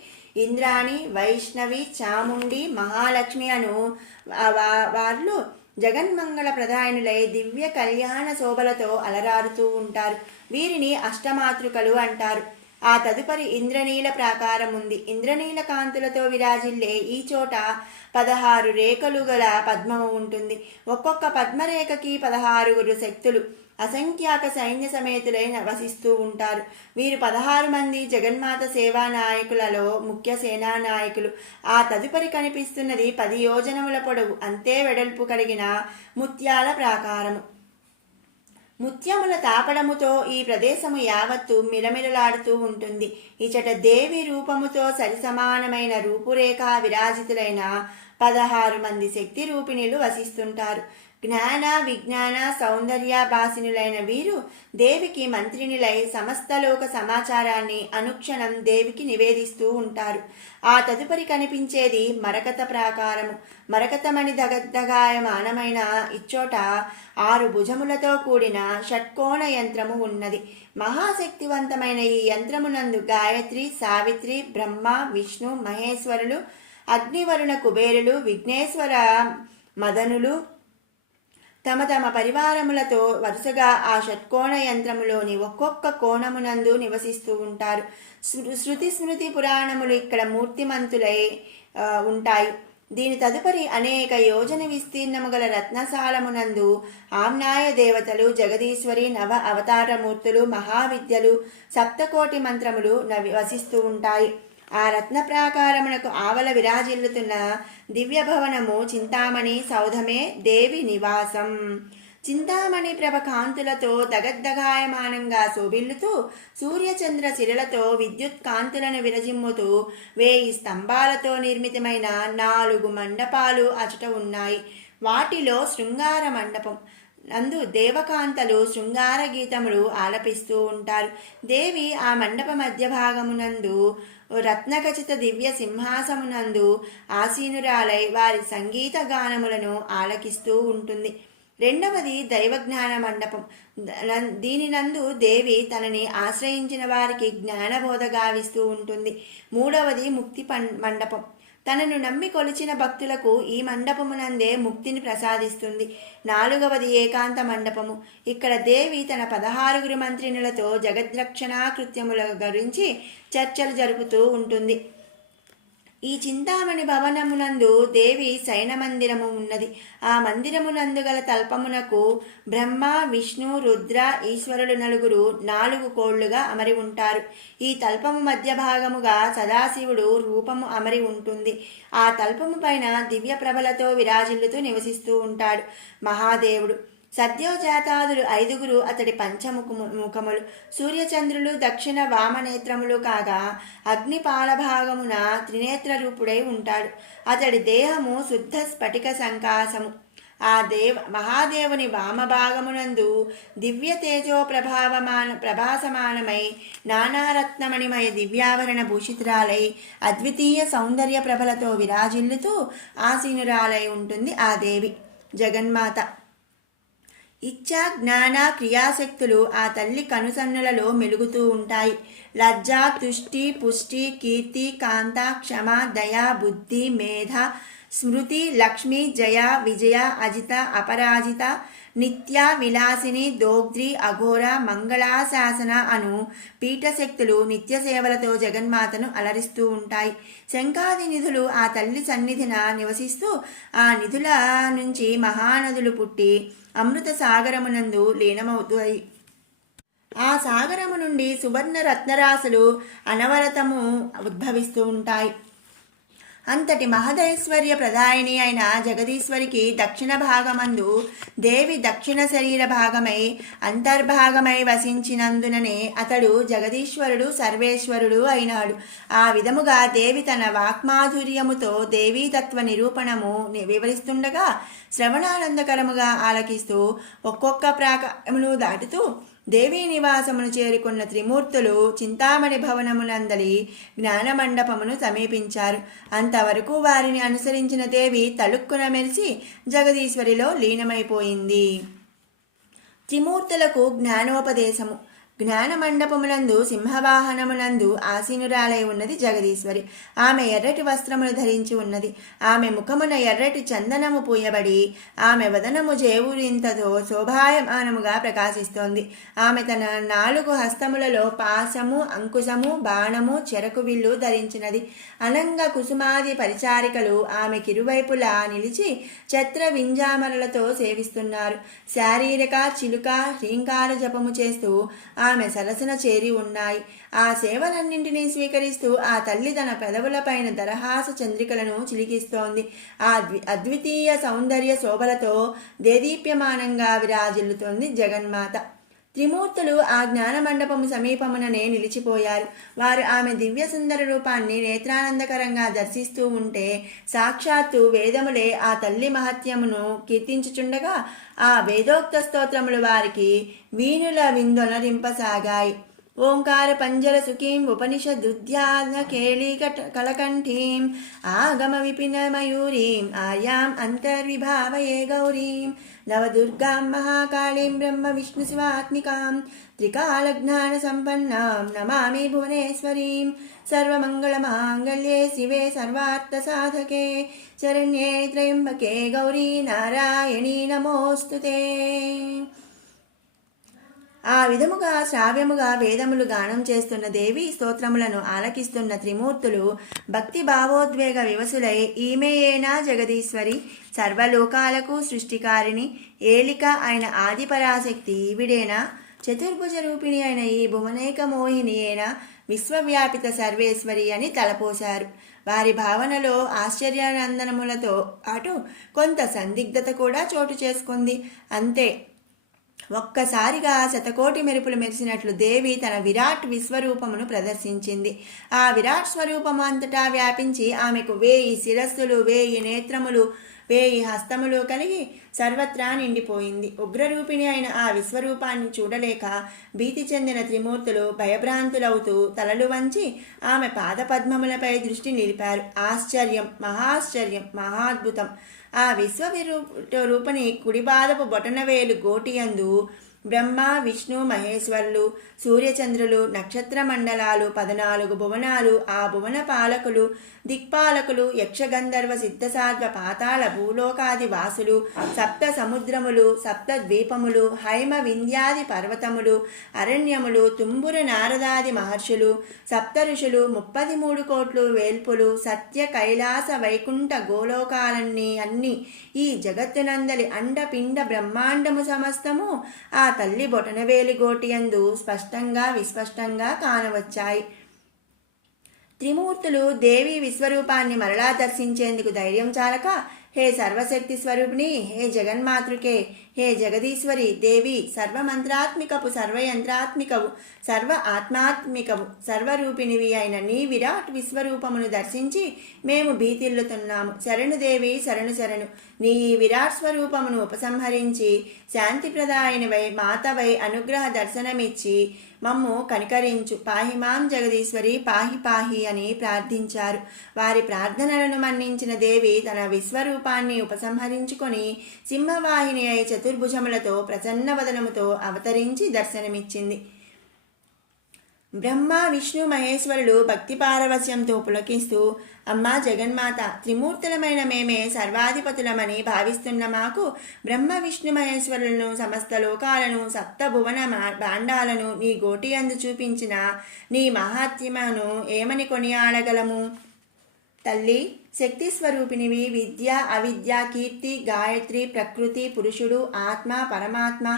ఇంద్రాణి, వైష్ణవి, చాముండి, మహాలక్ష్మి అను వాళ్ళు జగన్మంగళ ప్రధానులై దివ్య కళ్యాణ శోభలతో అలరారుతూ ఉంటారు. వీరిని అష్టమాతృకలు అంటారు. ఆ తదుపరి ఇంద్రనీల ప్రాకారం ఉంది. ఇంద్రనీల కాంతులతో విరాజిల్లే ఈ చోట 16 రేఖలు గల పద్మము ఉంటుంది. ఒక్కొక్క పద్మరేఖకి 16 శక్తులు అసంఖ్యాక సైన్య సమేతులై వసిస్తూ ఉంటారు. వీరు 16 మంది జగన్మాత సేవా నాయకులలో ముఖ్య సేనా నాయకులు. ఆ తదుపరి కనిపిస్తున్నది 10 యోజనముల పొడవు అంతే వెడల్పు కలిగిన ముత్యాల ప్రాకారము. ముత్యముల తాపడముతో ఈ ప్రదేశము యావత్తు మిలమిలలాడుతూ ఉంటుంది. ఇచట దేవి రూపముతో సరిసమానమైన రూపురేఖ విరాజితులైన 16 మంది శక్తి రూపిణులు వసిస్తుంటారు. జ్ఞాన విజ్ఞాన సౌందర్యాభాసినులైన వీరు దేవికి మంత్రినిలై సమస్త లోక సమాచారాన్ని అనుక్షణం దేవికి నివేదిస్తూ ఉంటారు. ఆ తదుపరి కనిపించేది మరకత ప్రాకారము. మరకతమణి దగద్దగాయమానమైన ఇచ్చోట 6 భుజములతో కూడిన షట్కోణ యంత్రము ఉన్నది. మహాశక్తివంతమైన ఈ యంత్రమునందు గాయత్రి, సావిత్రి, బ్రహ్మ, విష్ణు, మహేశ్వరులు, అగ్నివరుణ కుబేరులు, విఘ్నేశ్వర మదనులు తమ తమ పరివారములతో వరుసగా ఆ షట్కోణ యంత్రములోని ఒక్కొక్క కోణమునందు నివసిస్తూ ఉంటారు. శృతి స్మృతి పురాణములు ఇక్కడ మూర్తిమంతులై ఉంటాయి. దీని తదుపరి అనేక యోజన విస్తీర్ణము గల రత్నశాలమునందు ఆమ్నాయ దేవతలు, జగదీశ్వరి, నవ అవతారమూర్తులు, మహావిద్యలు, సప్తకోటి మంత్రములు వసిస్తూ ఉంటాయి. ఆ రత్న ప్రాకారమునకు ఆవల విరాజిల్లుతున్న దివ్య భవనము చింతామణి సౌధమే దేవి నివాసం. చింతామణి ప్రభ కాంతులతో దగద్దగాయమానంగా శోభిల్లుతూ సూర్యచంద్ర శిలలతో విద్యుత్ కాంతులను విరజిమ్ముతూ 1000 స్తంభాలతో నిర్మితమైన 4 మండపాలు అచట ఉన్నాయి. వాటిలో శృంగార మండపం నందు దేవకాంతలు శృంగార గీతములు ఆలపిస్తూ ఉంటారు. దేవి ఆ మండప మధ్య భాగమునందు రత్నఖచిత దివ్య సింహాసమునందు ఆసీనురాలై వారి సంగీత గానములను ఆలకిస్తూ ఉంటుంది. రెండవది దైవజ్ఞాన మండపం. దీనినందు దేవి తనని ఆశ్రయించిన వారికి జ్ఞానబోధ గావిస్తూ ఉంటుంది. మూడవది ముక్తి మండపం. తనను నమ్మి కొలిచిన భక్తులకు ఈ మండపమునందే ముక్తిని ప్రసాదిస్తుంది. నాలుగవది ఏకాంత మండపము. ఇక్కడ దేవి తన 16 మంత్రినులతో జగద్రక్షణా కృత్యముల గురించి చర్చలు జరుపుతూ ఉంటుంది. ఈ చింతామణి భవనమునందు దేవి శయన మందిరము ఉన్నది. ఆ మందిరమునందు గల తల్పమునకు బ్రహ్మ, విష్ణు, రుద్ర, ఈశ్వరులు నలుగురు 4 కోళ్లుగా అమరి ఉంటారు. ఈ తల్పము మధ్య భాగముగా సదాశివుడు రూపము అమరి ఉంటుంది. ఆ తల్పము పైన దివ్య ప్రభలతో విరాజిల్లుతూ నివసిస్తూ ఉంటాడు మహాదేవుడు. సద్యోజాతాదులు 5 అతడి పంచముఖములు. సూర్యచంద్రులు దక్షిణ వామనేత్రములు కాగా అగ్ని పాలభాగమున త్రినేత్ర రూపుడై ఉంటాడు. అతడి దేహము శుద్ధ స్ఫటిక సంకాసము. ఆ మహాదేవుని వామభాగమునందు దివ్య తేజో ప్రభాసమానమై నానారత్నమణిమయ దివ్యాభరణ భూషితురాలై అద్వితీయ సౌందర్య ప్రభలతో విరాజిల్లుతూ ఆసీనురాలై ఉంటుంది ఆ దేవి జగన్మాత. ఇచ్ఛా, జ్ఞాన, క్రియాశక్తులు ఆ తల్లి కనుసన్నులలో మెలుగుతూ ఉంటాయి. లజ్జ, తుష్టి, పుష్టి, కీర్తి, కాంత, క్షమ, దయ, బుద్ధి, మేధ, స్మృతి, లక్ష్మి, జయ, విజయ, అజిత, అపరాజిత, నిత్య, విలాసిని, దోగ్ధ్రి, అఘోర, మంగళాశాసన అను పీఠశక్తులు నిత్య సేవలతో జగన్మాతను అలరిస్తూ ఉంటాయి. శంఖాది నిధులు ఆ తల్లి సన్నిధిన నివసిస్తూ ఆ నిధుల నుంచి మహానదులు పుట్టి అమృత సాగరమునందు లీనమవుతాయి. ఆ సాగరము నుండి సువర్ణ రత్నరాశులు అనవరతము ఉద్భవిస్తూ ఉంటాయి. అంతటి మహదైశ్వర్య ప్రదాయిని అయిన జగదీశ్వరికి దక్షిణ భాగమందు దేవి దక్షిణ శరీర భాగమై అంతర్భాగమై వసించినందుననే అతడు జగదీశ్వరుడు సర్వేశ్వరుడు అయినాడు. ఆ విధముగా దేవి తన వాక్మాధుర్యముతో దేవీతత్వ నిరూపణము వివరిస్తుండగా శ్రవణానందకరముగా ఆలకిస్తూ ఒక్కొక్క ప్రాకారమును దాటుతూ దేవీ నివాసమును చేరుకున్న త్రిమూర్తులు చింతామణి భవనమునందలి జ్ఞానమండపమును సమీపించారు. అంతవరకు వారిని అనుసరించిన దేవి తళుక్కున మెరిసి జగదీశ్వరిలో లీనమైపోయింది. త్రిమూర్తులకు జ్ఞానోపదేశము. జ్ఞాన మండపమునందు సింహవాహనమునందు ఆసీనురాలై ఉన్నది జగదీశ్వరి. ఆమె ఎర్రటి వస్త్రములు ధరించి ఉన్నది. ఆమె ముఖమున ఎర్రటి చందనము పూయబడి ఆమె వదనము జేవురింతతో శోభాయమానముగా ప్రకాశిస్తోంది. ఆమె తన 4 హస్తములలో పాశము, అంకుశము, బాణము, చెరకు విల్లు ధరించినది. అనంగ కుసుమాది పరిచారికలు ఆమె కిరువైపులా నిలిచి ఛత్ర వింజామరలతో సేవిస్తున్నారు. శారీరక చిలుక హ్రీంకార జపము చేస్తూ ఆమె సరసన చేరి ఉన్నాయి. ఆ సేవలన్నింటినీ స్వీకరిస్తూ ఆ తల్లి తన పెదవులపైన దరహాస చంద్రికలను చిలికిస్తోంది. ఆ అద్వితీయ సౌందర్య శోభలతో దేదీప్యమానంగా విరాజిల్లుతోంది జగన్మాత. త్రిమూర్తులు ఆ జ్ఞాన మండపము సమీపముననే నిలిచిపోయారు. వారు ఆమె దివ్య సుందర రూపాన్ని నేత్రానందకరంగా దర్శిస్తూ ఉంటే సాక్షాత్తు వేదములే ఆ తల్లి మహత్యమును కీర్తించుచుండగా ఆ వేదోక్త స్తోత్రములు వారికి వీణుల విందొనరింపసాగాయి. ఓంకార పంజర సుఖీం ఉపనిషదుధ్యాన కేళీకట కలకంఠీం ఆగమ విపిన మయూరీం ఆర్యాం అంతర్విభావయే గౌరీం నవదుర్గాం మహాకాళీం బ్రహ్మ విష్ణు శివాత్మికాం త్రికాలజ్ఞాన సంపన్నాం నమామి భువనేశ్వరీం సర్వమంగళమాంగళ్యే శివే సర్వార్థ సాధకే శరణ్యే త్రయంబకే గౌరీ నారాయణీ నమోస్తుతే. ఆ విధముగా శ్రావ్యముగా వేదములు గానం చేస్తున్న దేవి స్తోత్రములను ఆలకిస్తున్న త్రిమూర్తులు భక్తి భావోద్వేగ వివసులై ఈమెయేనా జగదీశ్వరి, సర్వలోకాలకు సృష్టికారిణి, ఏలిక అయిన ఆదిపరాశక్తి ఈవిడేనా, చతుర్భుజ రూపిణి అయిన ఈ భువనేక మోహినియేనా, విశ్వవ్యాపిత సర్వేశ్వరి అని తలపోశారు. వారి భావనలో ఆశ్చర్యానందనములతో పాటు కొంత సందిగ్ధత కూడా చోటు చేసుకుంది. అంతే, ఒక్కసారిగా శతకోటి మెరుపులు మెరిసినట్లు దేవి తన విరాట్ విశ్వరూపమును ప్రదర్శించింది. ఆ విరాట్ స్వరూపము అంతటా వ్యాపించి ఆమెకు 1000 శిరస్సులు, 1000 నేత్రములు, 1000 హస్తములు కలిగి సర్వత్రా నిండిపోయింది. ఉగ్రరూపిణి అయిన ఆ విశ్వరూపాన్ని చూడలేక భీతి చెందిన త్రిమూర్తులు భయభ్రాంతులవుతూ తలలు వంచి ఆమె పాదపద్మములపై దృష్టి నిలిపారు. ఆశ్చర్యం, మహాశ్చర్యం, మహాద్భుతం! ఆ రూపని కుడిపాదపు బొటనవేలు గోటియందు బ్రహ్మ, విష్ణు, మహేశ్వరులు, సూర్యచంద్రులు, నక్షత్ర మండలాలు, 14 భువనాలు, ఆ భువన పాలకులు, దిక్పాలకులు, యక్షగంధర్వ సిద్ధసాధ్వ పాతాళ భూలోకాది వాసులు, 7 సముద్రములు, 7 ద్వీపములు, హైమ వింధ్యాది పర్వతములు, అరణ్యములు, తుంబుర నారదాది మహర్షులు, 7 ఋషులు, 33 కోట్లు వేల్పులు, సత్య కైలాస వైకుంఠ గోలోకాలన్నీ అన్నీ ఈ జగత్తునందలి అండపిండ బ్రహ్మాండము సమస్తము ఆ తల్లి బొటనవేలి గోటియందు స్పష్టంగా విస్పష్టంగా కానవచ్చాయి. త్రిమూర్తులు దేవి విశ్వరూపాన్ని మరలా దర్శించేందుకు ధైర్యం చాలక, హే సర్వశక్తి స్వరూపిణి, హే జగన్మాతృకే, హే జగదీశ్వరి దేవి, సర్వమంత్రాత్మికపు, సర్వయంత్రాత్మికవు, సర్వ ఆత్మాత్మికవు, సర్వరూపిణివి అయిన నీ విరాట్ విశ్వరూపమును దర్శించి మేము భీతిల్లుతున్నాము. శరణు దేవి, శరణు శరణు. నీ విరాట్ స్వరూపమును ఉపసంహరించి శాంతిప్రదాయనివై మాతవై అనుగ్రహ దర్శనమిచ్చి మమ్ము కనికరించు. పాహిమాం జగదీశ్వరి, పాహి పాహి అని ప్రార్థించారు. వారి ప్రార్థనలను మన్నించిన దేవి తన విశ్వరూపాన్ని ఉపసంహరించుకొని సింహవాహిని అయి చతుర్భుజములతో ప్రసన్న వదనముతో అవతరించి దర్శనమిచ్చింది. బ్రహ్మ, విష్ణు, మహేశ్వరులు భక్తి పారవస్యంతో పులకిస్తూ, అమ్మా జగన్మాత, త్రిమూర్తులమైన మేమే సర్వాధిపతులమని భావిస్తున్న మాకు బ్రహ్మ, విష్ణు, మహేశ్వరులను, సమస్త లోకాలను, 7 భువన భాండాలను నీ గోటి అందు చూపించిన నీ మహాత్మ్యమును ఏమని కొనియాడగలము? తల్లి, శక్తి స్వరూపిణివి, విద్య, అవిద్య, కీర్తి, గాయత్రి, ప్రకృతి, పురుషుడు, ఆత్మ, పరమాత్మ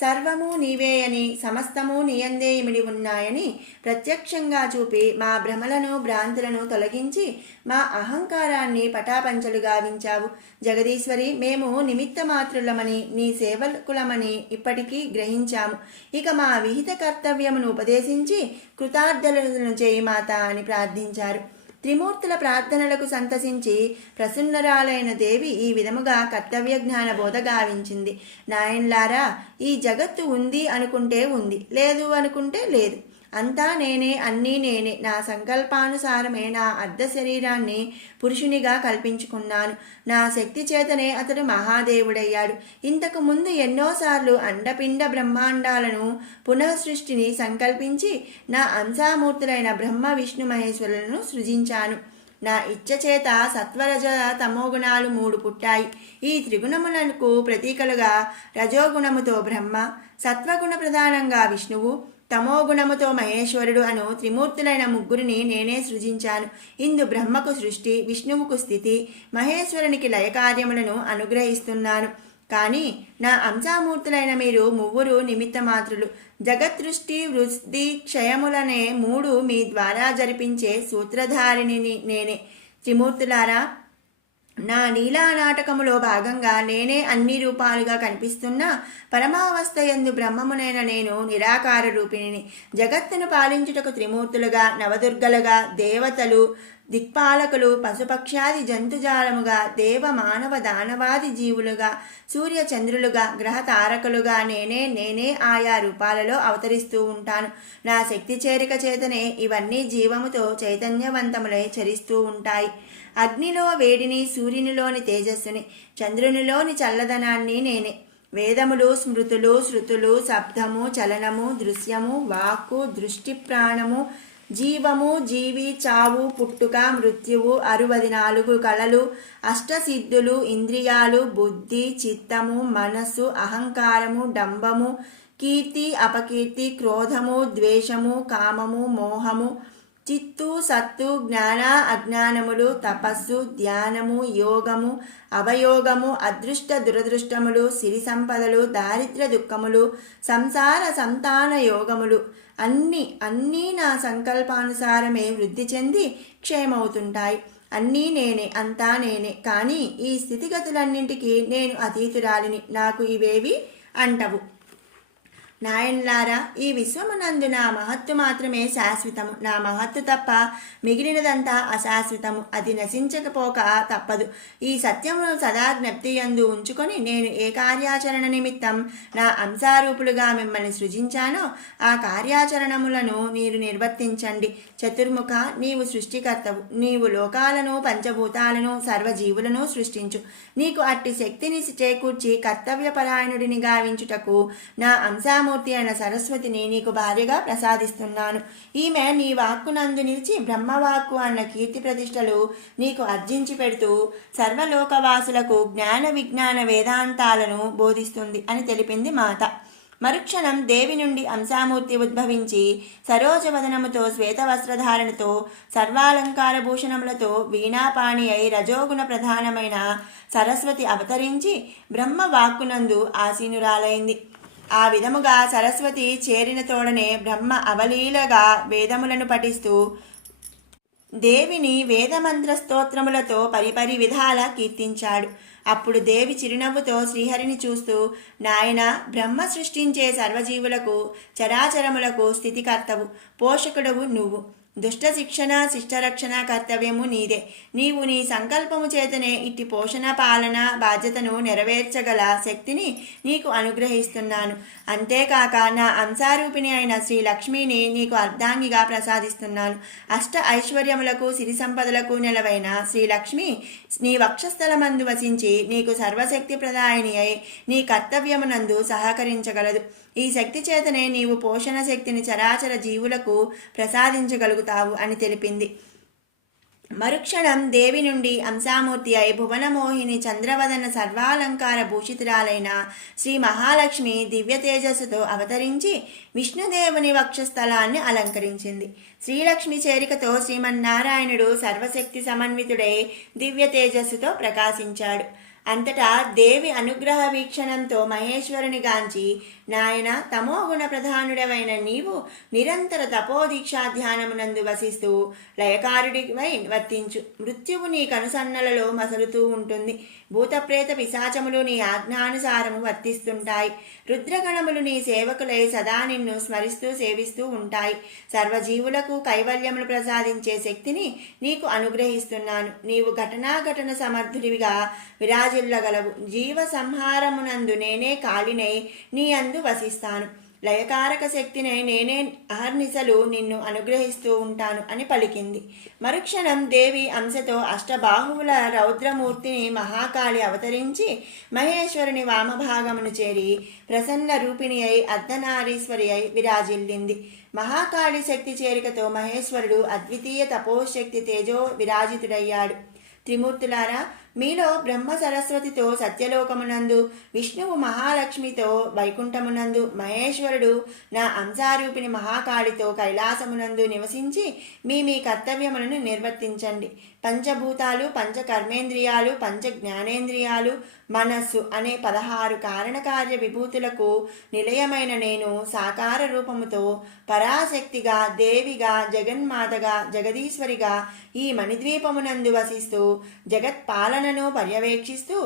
సర్వము నీవేయని, సమస్తము నీయందే ఇమిడి ఉన్నాయని ప్రత్యక్షంగా చూపి మా భ్రమలను, భ్రాంతులను తొలగించి మా అహంకారాన్ని పటాపంచలు గావించావు. జగదీశ్వరి, మేము నిమిత్త మాత్రులమని, నీ సేవకులమని ఇప్పటికీ గ్రహించాము. ఇక మా విహిత కర్తవ్యమును ఉపదేశించి కృతార్థులను చేయి మాత అని ప్రార్థించారు. త్రిమూర్తుల ప్రార్థనలకు సంతసించి ప్రసన్నరాలైన దేవి ఈ విధముగా కర్తవ్య జ్ఞాన బోధ గావించింది. నాయన్లారా, ఈ జగత్తు ఉంది అనుకుంటే ఉంది, లేదు అనుకుంటే లేదు. అంతా నేనే, అన్నీ నేనే. నా సంకల్పానుసారమే నా అర్ధ శరీరాన్ని పురుషునిగా కల్పించుకున్నాను. నా శక్తి చేతనే అతడు మహాదేవుడయ్యాడు. ఇంతకు ముందు ఎన్నోసార్లు అండపిండ బ్రహ్మాండాలను పునఃసృష్టిని సంకల్పించి నా అంశామూర్తులైన బ్రహ్మ, విష్ణు, మహేశ్వరులను సృజించాను. నా ఇచ్చ చేత సత్వరజ తమోగుణాలు 3 పుట్టాయి. ఈ త్రిగుణములకు ప్రతీకలుగా రజోగుణముతో బ్రహ్మ, సత్వగుణ ప్రధానంగా విష్ణువు, తమోగుణముతో మహేశ్వరుడు అను త్రిమూర్తులైన ముగ్గురిని నేనే సృజించాను. ఇందు బ్రహ్మకు సృష్టి, విష్ణువుకు స్థితి, మహేశ్వరునికి లయకార్యములను అనుగ్రహిస్తున్నాను. కానీ నా అంశామూర్తులైన మీరు ముగ్గురు నిమిత్త మాత్రులు. జగదృష్టి, వృద్ధి, క్షయములనే మూడు మీ ద్వారా జరిపించే సూత్రధారిని నేనే. త్రిమూర్తులారా, నా లీలా నాటకములో భాగంగా నేనే అన్ని రూపాలుగా కనిపిస్తున్న పరమావస్థ యందు బ్రహ్మమునైన నేను నిరాకార రూపిణిని. జగత్తును పాలించుటకు త్రిమూర్తులుగా, నవదుర్గలుగా, దేవతలు, దిక్పాలకులు, పశుపక్షాది జంతుజాలముగా, దేవ మానవ దానవాది జీవులుగా, సూర్య చంద్రులుగా, గ్రహ తారకులుగా నేనే ఆయా రూపాలలో అవతరిస్తూ ఉంటాను. నా శక్తి చేరిక చేతనే ఇవన్నీ జీవముతో చైతన్యవంతములై చరిస్తూ ఉంటాయి. అగ్నిలో వేడిని, సూర్యునిలోని తేజస్సుని, చంద్రునిలోని చల్లదనాన్ని నేనే. వేదములు, స్మృతులు, శృతులు, శబ్దము, చలనము, దృశ్యము, వాక్కు, దృష్టి, ప్రాణము, జీవము, జీవి, చావు, పుట్టుక, మృత్యువు, 64 కళలు, అష్టసిద్ధులు, ఇంద్రియాలు, బుద్ధి, చిత్తము, మనస్సు, అహంకారము, డంబము, కీర్తి, అపకీర్తి, క్రోధము, ద్వేషము, కామము, మోహము, చిత్తు, సత్తు, జ్ఞాన, అజ్ఞానములు, తపస్సు, ధ్యానము, యోగము, అవయోగము, అదృష్ట దురదృష్టములు, సిరి సంపదలు, దారిద్ర్య దుఃఖములు, సంసార సంతాన యోగములు అన్నీ నా సంకల్పానుసారమే వృద్ధి చెంది క్షయమవుతుంటాయి. అన్నీ నేనే, అంతా నేనే. కానీ ఈ స్థితిగతులన్నింటికీ నేను అతీతురాలిని. నాకు ఇవేవి అంటవు. నాయన్లారా, ఈ విశ్వమునందు నా మహత్తు మాత్రమే శాశ్వతము. నా మహత్తు తప్ప మిగిలినదంతా అశాశ్వతము. అది నశించకపోక తప్పదు. ఈ సత్యమును సదా జ్ఞప్తియందు ఉంచుకొని నేను ఏ కార్యాచరణ నిమిత్తం నా అంశారూపులుగా మిమ్మల్ని సృజించానో ఆ కార్యాచరణములను మీరు నిర్వర్తించండి. చతుర్ముఖ, నీవు సృష్టికర్తవు. నీవు లోకాలను, పంచభూతాలను, సర్వజీవులను సృష్టించు. నీకు అట్టి శక్తిని చేకూర్చి కర్తవ్యపరాయణుడిని గావించుటకు నా అంశామూర్తి అయిన సరస్వతిని నీకు భార్యగా ప్రసాదిస్తున్నాను. ఈమె నీ వాక్కునందు నిలిచి బ్రహ్మవాక్కు అన్న కీర్తి ప్రతిష్టలు నీకు అర్జించి పెడుతూ సర్వలోకవాసులకు జ్ఞాన విజ్ఞాన వేదాంతాలను బోధిస్తుంది అని తెలిపింది మాత. మరుక్షణం దేవి నుండి అంశామూర్తి ఉద్భవించి సరోజవదనముతో, శ్వేతవస్త్రధారణతో, సర్వాలంకార భూషణములతో, వీణాపాణి అయి రజోగుణ ప్రధానమైన సరస్వతి అవతరించి బ్రహ్మ వాక్కునందు ఆసీనురాలైంది. ఆ విధముగా సరస్వతి చేరిన తోడనే బ్రహ్మ అవలీలగా వేదములను పఠిస్తూ దేవిని వేదమంత్ర స్తోత్రములతో పరిపరి విధాల కీర్తించాడు. అప్పుడు దేవి చిరునవ్వుతో శ్రీహరిని చూస్తూ, నాయన, బ్రహ్మ సృష్టించే సర్వజీవులకు, చరాచరములకు స్థితికర్తవు, పోషకుడవు నువ్వు. దుష్ట శిక్షణ, శిష్టరక్షణ కర్తవ్యము నీదే. నీవు నీ సంకల్పము చేతనే ఇట్టి పోషణ పాలన బాధ్యతను నెరవేర్చగల శక్తిని నీకు అనుగ్రహిస్తున్నాను. అంతేకాక నా అంశారూపిణి అయిన శ్రీ లక్ష్మిని నీకు అర్ధాంగిగా ప్రసాదిస్తున్నాను. అష్ట ఐశ్వర్యములకు, సిరి సంపదలకు నెలవైన శ్రీలక్ష్మి నీ వక్షస్థలమందు వసించి నీకు సర్వశక్తి ప్రదాయిని అయి నీ కర్తవ్యమునందు సహకరించగలదు. ఈ శక్తి చేతనే నీవు పోషణ శక్తిని చరాచర జీవులకు ప్రసాదించగలుగుతావు అని తెలిపింది. మరుక్షణం దేవి నుండి అంశామూర్తి అయి భువనమోహిని చంద్రవదన సర్వాలంకార భూషితురాలైన శ్రీ మహాలక్ష్మి దివ్య తేజస్సుతో అవతరించి విష్ణుదేవుని వక్షస్థలాన్ని అలంకరించింది. శ్రీలక్ష్మి చేరికతో శ్రీమన్నారాయణుడు సర్వశక్తి సమన్వితుడై దివ్య తేజస్సుతో ప్రకాశించాడు. అంతటా దేవి అనుగ్రహ వీక్షణంతో మహేశ్వరుని గాంచి, నాయన, తమోగుణ ప్రధానుడవైన నీవు నిరంతర తపోదీక్షాధ్యానమునందు వసిస్తూ లయకారుడివై వర్తించు. మృత్యువు నీ కనుసన్నలలో మసలుతూ ఉంటుంది. భూతప్రేత పిశాచములు నీ ఆజ్ఞానుసారము వర్తిస్తుంటాయి. రుద్రగణములు నీ సేవకులై సదా నిన్ను స్మరిస్తూ సేవిస్తూ ఉంటాయి. సర్వజీవులకు కైవల్యములు ప్రసాదించే శక్తిని నీకు అనుగ్రహిస్తున్నాను. నీవు ఘటనాఘటన సమర్థుడివిగా విరాజిల్లగలవు. జీవ సంహారమునందు నేనే కాళినై నీ అందు వసిస్తాను. లయకారక శక్తినే నేనే అహర్నిశలు నిన్ను అనుగ్రహిస్తూ ఉంటాను అని పలికింది. మరుక్షణం దేవి అంశతో అష్టబాహువుల రౌద్రమూర్తిని మహాకాళి అవతరించి మహేశ్వరుని వామభాగమును చేరి ప్రసన్న రూపిణి అయి అర్ధనారీశ్వరి అయి విరాజిల్లింది. మహాకాళి శక్తి చేరికతో మహేశ్వరుడు అద్వితీయ తపోశక్తి తేజో విరాజితుడయ్యాడు. త్రిమూర్తులారా, మీలో బ్రహ్మ సరస్వతితో సత్యలోకమునందు, విష్ణువు మహాలక్ష్మితో వైకుంఠమునందు, మహేశ్వరుడు నా అంశారూపిణి మహాకాళితో కైలాసమునందు నివసించి మీ కర్తవ్యములను నిర్వర్తించండి. పంచభూతాలు, పంచ కర్మేంద్రియాలు, పంచ జ్ఞానేంద్రియాలు, మనస్సు అనే 16 కారణకార్య విభూతులకు నిలయమైన నేను సాకార రూపముతో పరాశక్తిగా, దేవిగా, జగన్మాతగా, జగదీశ్వరిగా ఈ మణిద్వీపమునందు వసిస్తూ జగత్పాలనను పర్యవేక్షిస్తూ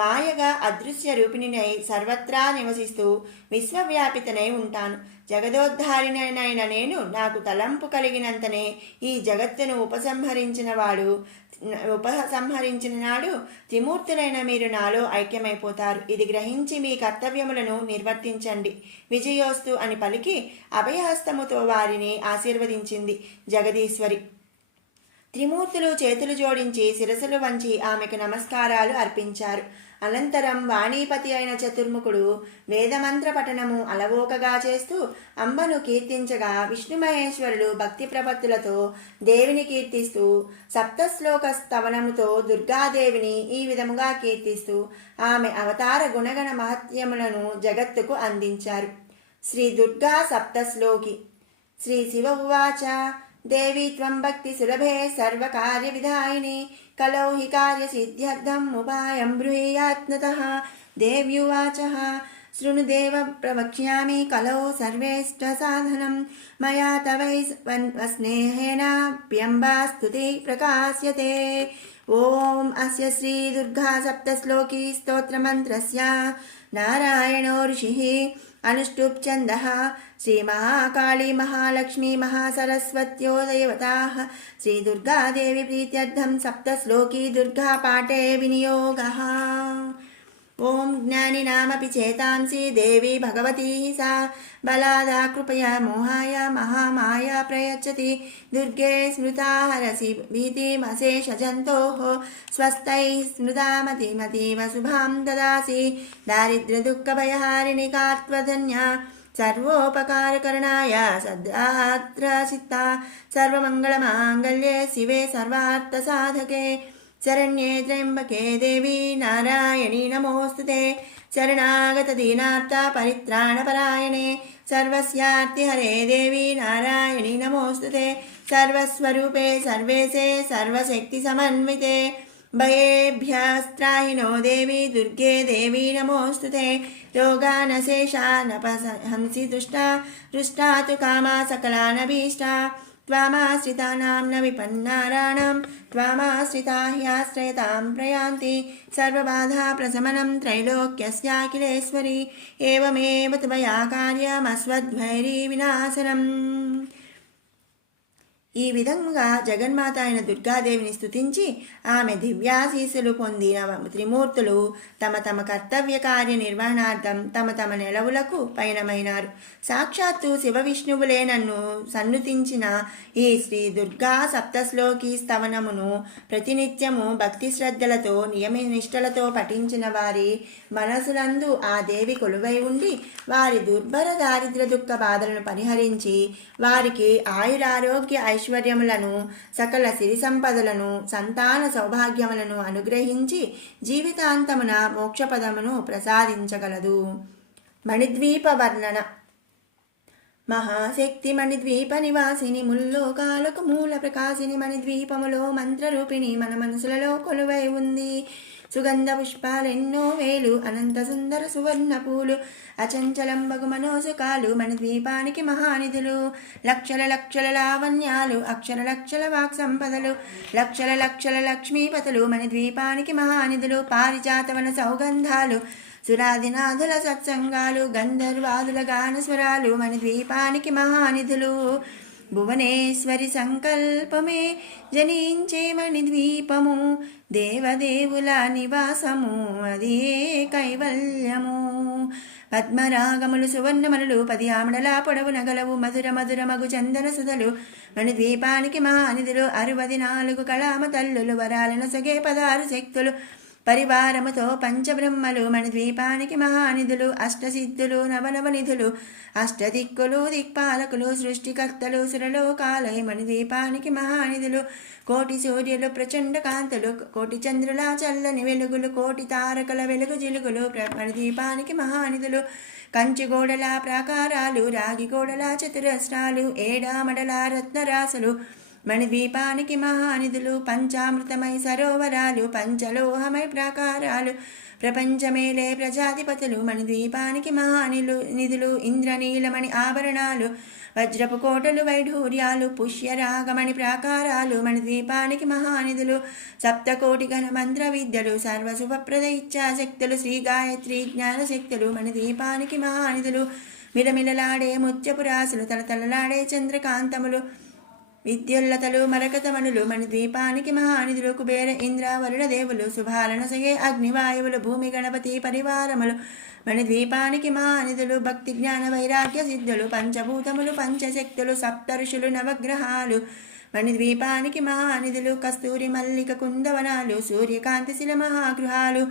మాయగా అదృశ్య రూపిణినై సర్వత్రా నివసిస్తూ విశ్వవ్యాపితనై ఉంటాను. జగదోద్ధారినైన నేను నాకు తలంపు కలిగినంతనే ఈ జగత్తును ఉపసంహరించిన నాడు త్రిమూర్తులైన మీరు నాలో ఐక్యమైపోతారు. ఇది గ్రహించి మీ కర్తవ్యములను నిర్వర్తించండి. విజయోస్తు అని పలికి అభయహస్తముతో వారిని ఆశీర్వదించింది జగదీశ్వరి. త్రిమూర్తులు చేతులు జోడించి శిరసులు వంచి ఆమెకు నమస్కారాలు అర్పించారు. అనంతరం వాణీపతి అయిన చతుర్ముఖుడు వేదమంత్ర పఠనము అలవోకగా చేస్తూ అంబను కీర్తించగా, విష్ణుమహేశ్వరులు భక్తి ప్రపత్తులతో దేవిని కీర్తిస్తూ సప్తశ్లోక స్తవనముతో దుర్గాదేవిని ఈ విధముగా కీర్తిస్తూ ఆమె అవతార గుణగణ మహత్యములను జగత్తుకు అందించారు. శ్రీ దుర్గా సప్తశ్లోకి. శ్రీ శివ ఉవాచ దేవి త్వం భక్తి సులభే సర్వకార్య విధాయిని కలౌ హి కార్య సిద్ధ్యర్థం ఉపాయం బ్రూయాత్మతః. దేవ్యువాచ శృణు దేవ ప్రవక్ష్యామి కలౌ సర్వేష్ట సాధనం మయా తవై స్నేహేనాప్యంబా స్తుతి ప్రకాశ్యతే. ఓం అస్య శ్రీ దుర్గా సప్తశ్లోకి స్తోత్రమంత్రస్య నారాయణో ఋషిః అనుష్టుప్ ఛందః. శ్రీ మహాకాళీ మహాలక్ష్మీ మహాసరస్వత్యో దేవతాః. శ్రీ దుర్గాదేవి ప్రీత్యర్థం సప్తశ్లోకీ దుర్గా పాఠే వినియోగః. ఓం జ్ఞానినామపి చేతాంసి దేవి భగవతి సా బలాదా కృపయా మోహాయ మహామాయా ప్రయచ్చతి. దుర్గే స్మృతా హరసి భీతిమశేషజంతోః స్వస్థై స్మృతామతిమతీవ శుభాం దదాసి. దారిద్ర్యదుఃఖభయహారిణి కార్త్వధన్యా సర్వోపకారకరణాయ సద్రాత్రసిత్తా. సర్వమంగళమాంగళ్యే శివే సర్వార్థసాధకే. శరణ్యే త్ర్యంబకే దేవి నారాయణీ నమోస్తుతే. శరణాగత దీనార్త పరిత్రాణపరాయణే సర్వస్యార్తి హరే దేవి నారాయణీ నమోస్తుతే. సర్వస్వరూపే సర్వేశే సర్వశక్తి సమన్వితే భయేభ్యస్త్రాహినో దేవి దుర్గే దేవి నమోస్తుతే. రోగానశేషానపహంసి దుష్టా తు కామా సకలానభీష్టా. త్వామాశ్రితానాం న విపన్నారాణం త్వామాశ్రితా హ్యాశ్రయతాం ప్రయాంతి. సర్వబాధా ప్రశమనం త్రైలోక్యస్యాఖిలేశ్వరి. ఏవమేవ త్వయా కార్యమస్వద్వైరీ వినాశనం. ఈ విధంగా జగన్మాత అయిన దుర్గాదేవిని స్తుతించి ఆమె దివ్యాశీస్సులు పొందిన త్రిమూర్తులు తమ తమ కర్తవ్య కార్య నిర్వహణార్థం తమ నెలవులకు పయనమైనారు. సాక్షాత్తు శివ విష్ణువులే నన్ను సన్నుతించిన ఈ శ్రీ దుర్గా సప్తశ్లోకి స్తవనమును ప్రతినిత్యము భక్తి శ్రద్ధలతో నియమనిష్టలతో పఠించిన వారి మనసులందు ఆ దేవి కొలువై ఉండి వారి దుర్భర దారిద్ర్య దుఃఖ బాధలను పరిహరించి వారికి ఆయురారోగ్య ఐశ్వర్యములను సకల సిరి సంపదలను సంతాన సౌభాగ్యములను అనుగ్రహించి జీవితాంతమున మోక్షపదమును ప్రసాదించగలదు. మణిద్వీప వర్ణన. మహాశక్తి మణిద్వీప నివాసిని ముల్లోకాలకు మూల ప్రకాశిని మణిద్వీపములో మంత్రరూపిణి మన మనసులలో కొలువై ఉంది. సుగంధ పుష్పాలెన్నో వేలు అనంత సుందర సువర్ణ పూలు అచంచలంబగు మనోసుకాలు మణిద్వీపానికి మహానిధులు. లక్షల లక్షల లావణ్యాలు అక్షర లక్షల వాక్ సంపదలు లక్షల లక్షల లక్ష్మీపతులు మణిద్వీపానికి మహానిధులు. పారిజాతవన సౌగంధాలు సురాదినాథుల సత్సంగాలు గంధర్వాదుల గానస్వరాలు మణిద్వీపానికి మహానిధులు. భువనేశ్వరి సంకల్పమే జనించే మణిద్వీపము దేవదేవుల నివాసము అదే కైవల్యము. పద్మరాగములు సువర్ణమనులు 10 ఆమడల పొడవున గలవు మధుర మధుర మగు చందన సుధలు మణిద్వీపానికి మహానిధులు. 64 కళామ తల్లులు వరాలను సగే 16 శక్తులు పరివారముతో పంచబ్రహ్మలు మణిద్వీపానికి మహానిధులు, అష్టసిద్ధులు నవనవనిధులు, అష్టదిక్కులు దిక్పాలకులు, సృష్టికర్తలు సురలోకాలయ మణిద్వీపానికి మహానిధులు. కోటి సూర్యులు ప్రచండ కాంతులు, కోటి చంద్రుల చల్లని వెలుగులు, కోటి తారకల వెలుగు జిలుగులు మణిద్వీపానికి మహానిధులు. కంచి గోడల ప్రాకారాలు, రాగి గోడల చతురస్రాలు, ఏడామడల రత్నరాసులు మణిద్వీపానికి మహానిధులు. పంచామృతమై సరోవరాలు, పంచలోహమై ప్రాకారాలు, ప్రపంచమేలే ప్రజాధిపతులు మణిద్వీపానికి మహానిధులు. ఇంద్రనీలమణి ఆభరణాలు, వజ్రపు కోటలు వైఢూర్యాలు, పుష్యరాగమణి ప్రాకారాలు మణిద్వీపానికి మహానిధులు. సప్తకోటి ఘన మంత్ర విద్యలు, సర్వశుభప్రద ఇచ్ఛాశక్తులు, శ్రీ గాయత్రి జ్ఞానశక్తులు మణిద్వీపానికి మహానిధులు. మిలమిలలాడే ముత్యపు రాసులు, తలతలలాడే చంద్రకాంతములు, విద్యుల్లతలు మరకతమణులు మణిద్వీపానికి మహానిధులు. కుబేర ఇంద్ర వరుణ దేవులు, శుభాలనసగే అగ్నివాయువులు, భూమి గణపతి పరివారములు మణిద్వీపానికి మహానిధులు. భక్తి జ్ఞాన వైరాగ్య సిద్ధులు, పంచభూతములు పంచశక్తులు, సప్తఋషులు నవగ్రహాలు మణిద్వీపానికి మహానిధులు. కస్తూరి మల్లిక కుందవనాలు, సూర్యకాంతి శిల మహాగృహాలు,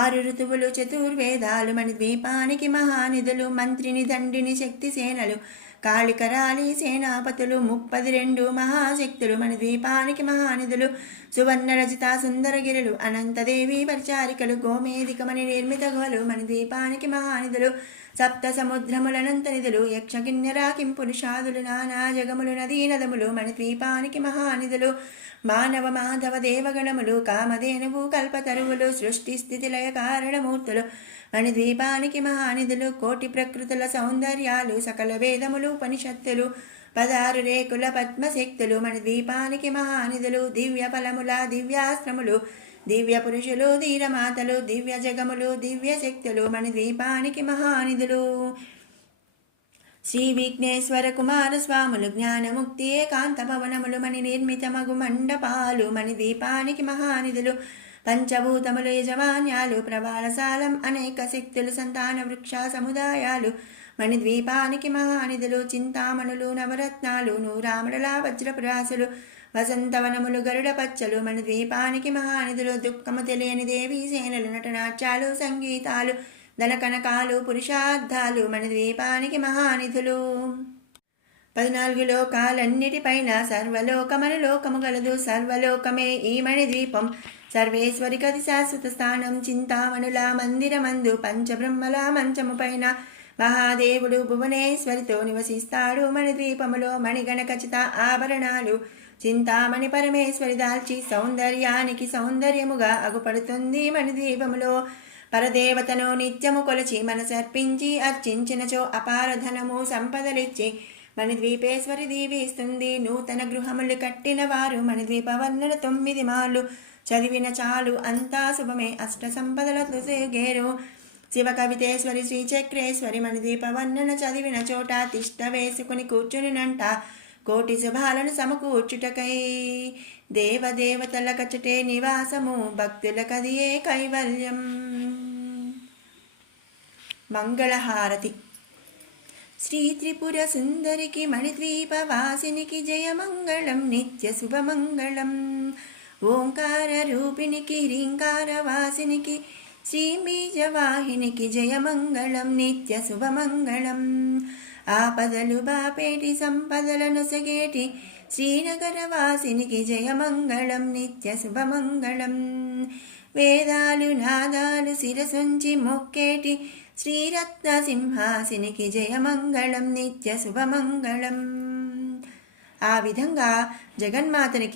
6 ఋతువులు చతుర్వేదాలు మణిద్వీపానికి మహానిధులు. మంత్రిని దండిని శక్తి సేనలు, కాళికరాలి సేనాపతులు, 32 మహాశక్తులు మణిద్వీపానికి మహానిధులు. సువర్ణ రజిత సుందరగిరులు, అనంతదేవి పరిచారికలు, గోమేధికమణి నిర్మిత గుహలు మణిద్వీపానికి మహానిధులు. సప్త సముద్రములనంత నిధులు, యక్ష కిన్నెర కింపురుషాదులు, నానా జగములు నదీ నదములు మణిద్వీపానికి మహానిధులు. మానవ మాధవ దేవగణములు, కామధేనువు కల్పతరువులు, సృష్టి స్థితి లయ కారణమూర్తులు మణిద్వీపానికి మహానిధులు. కోటి ప్రకృతుల సౌందర్యాలు, సకల వేదములు ఉపనిషత్తులు, 16 రేకుల పద్మశక్తులు మణిద్వీపానికి మహానిధులు. దివ్య ఫలముల దివ్యాస్త్రములు, దివ్య పురుషులు ధీరమాతలు, దివ్య జగములు దివ్య శక్తులు మణిద్వీపానికి మహానిధులు. శ్రీ విఘ్నేశ్వర కుమారస్వాములు, జ్ఞానముక్తి ఏకాంత భవనములు మణి నిర్మితమగు మండపాలు మణిద్వీపానికి మహానిధులు. పంచభూతములు యజమాన్యాలు, ప్రబాలసాలం అనేక శక్తులు, సంతాన వృక్ష సముదాయాలు మణిద్వీపానికి మహానిధులు. చింతామణులు నవరత్నాలు, నూరామడల వజ్రపురాసులు, వసంతవనములు గరుడ పచ్చలు మణిద్వీపానికి మహానిధులు. దుఃఖము తెలియని దేవీ సేనలు, నటనాట్యాలు సంగీతాలు, ధనకనకాలు పురుషార్థాలు మణిద్వీపానికి మహానిధులు. 14 లోకాలన్నిటిపైన సర్వలోకమనులోకము గలదు, సర్వలోకమే ఈ మణిద్వీపం. సర్వేశ్వరికది శాశ్వత స్థానం, చింతామణుల మందిరమందు పంచబ్రహ్మల మంచము పైన మహాదేవుడు భువనేశ్వరితో నివసిస్తాడు. మణిద్వీపములో మణిగణ ఖచ్చిత ఆభరణాలు, చింతామణి పరమేశ్వరి దాల్చి సౌందర్యానికి సౌందర్యముగా అగుపడుతుంది. మణిద్వీపములో పరదేవతను నిత్యము కొలిచి మనసర్పించి అర్చించినచో అపారధనము సంపదలిచ్చి మణిద్వీపేశ్వరి దీవిస్తుంది. నూతన గృహములు కట్టిన వారు మణిద్వీప వర్ణన 9 మార్లు చదివిన చాలు, అంతా శుభమే అష్ట సంపదలతో సేగేరు. శివ కవితేశ్వరి శ్రీచక్రేశ్వరి మణిద్వీప వర్ణన చదివిన చోట తిష్ట వేసుకుని కూర్చునినంట కోటి శుభాలను సమకూర్చుటకై. దేవదేవతల కచటే నివాసము, భక్తుల కదియే కైవల్యం. మంగళహారతి. శ్రీ త్రిపుర సుందరికి మణిద్వీప వాసినికి జయమంగళం, నిత్య శుభమంగళం. ఓంకార రూపిణికి హ్రీంకార వాసినికి, శ్రీ బీజవాహినికి జయమంగళం, నిత్య శుభమంగళం. ఆపదలు బాపేటి సంపదలను సగేటి శ్రీనగర వాసినికి జయమంగళం, నిత్య శుభమంగళం. వేదాలు నాదాలు శిరసుంచి మొక్కేటి శ్రీరత్న సింహాసినికి జయమంగళం, నిత్య శుభమంగళం. ఆ విధంగా జగన్మాతనికి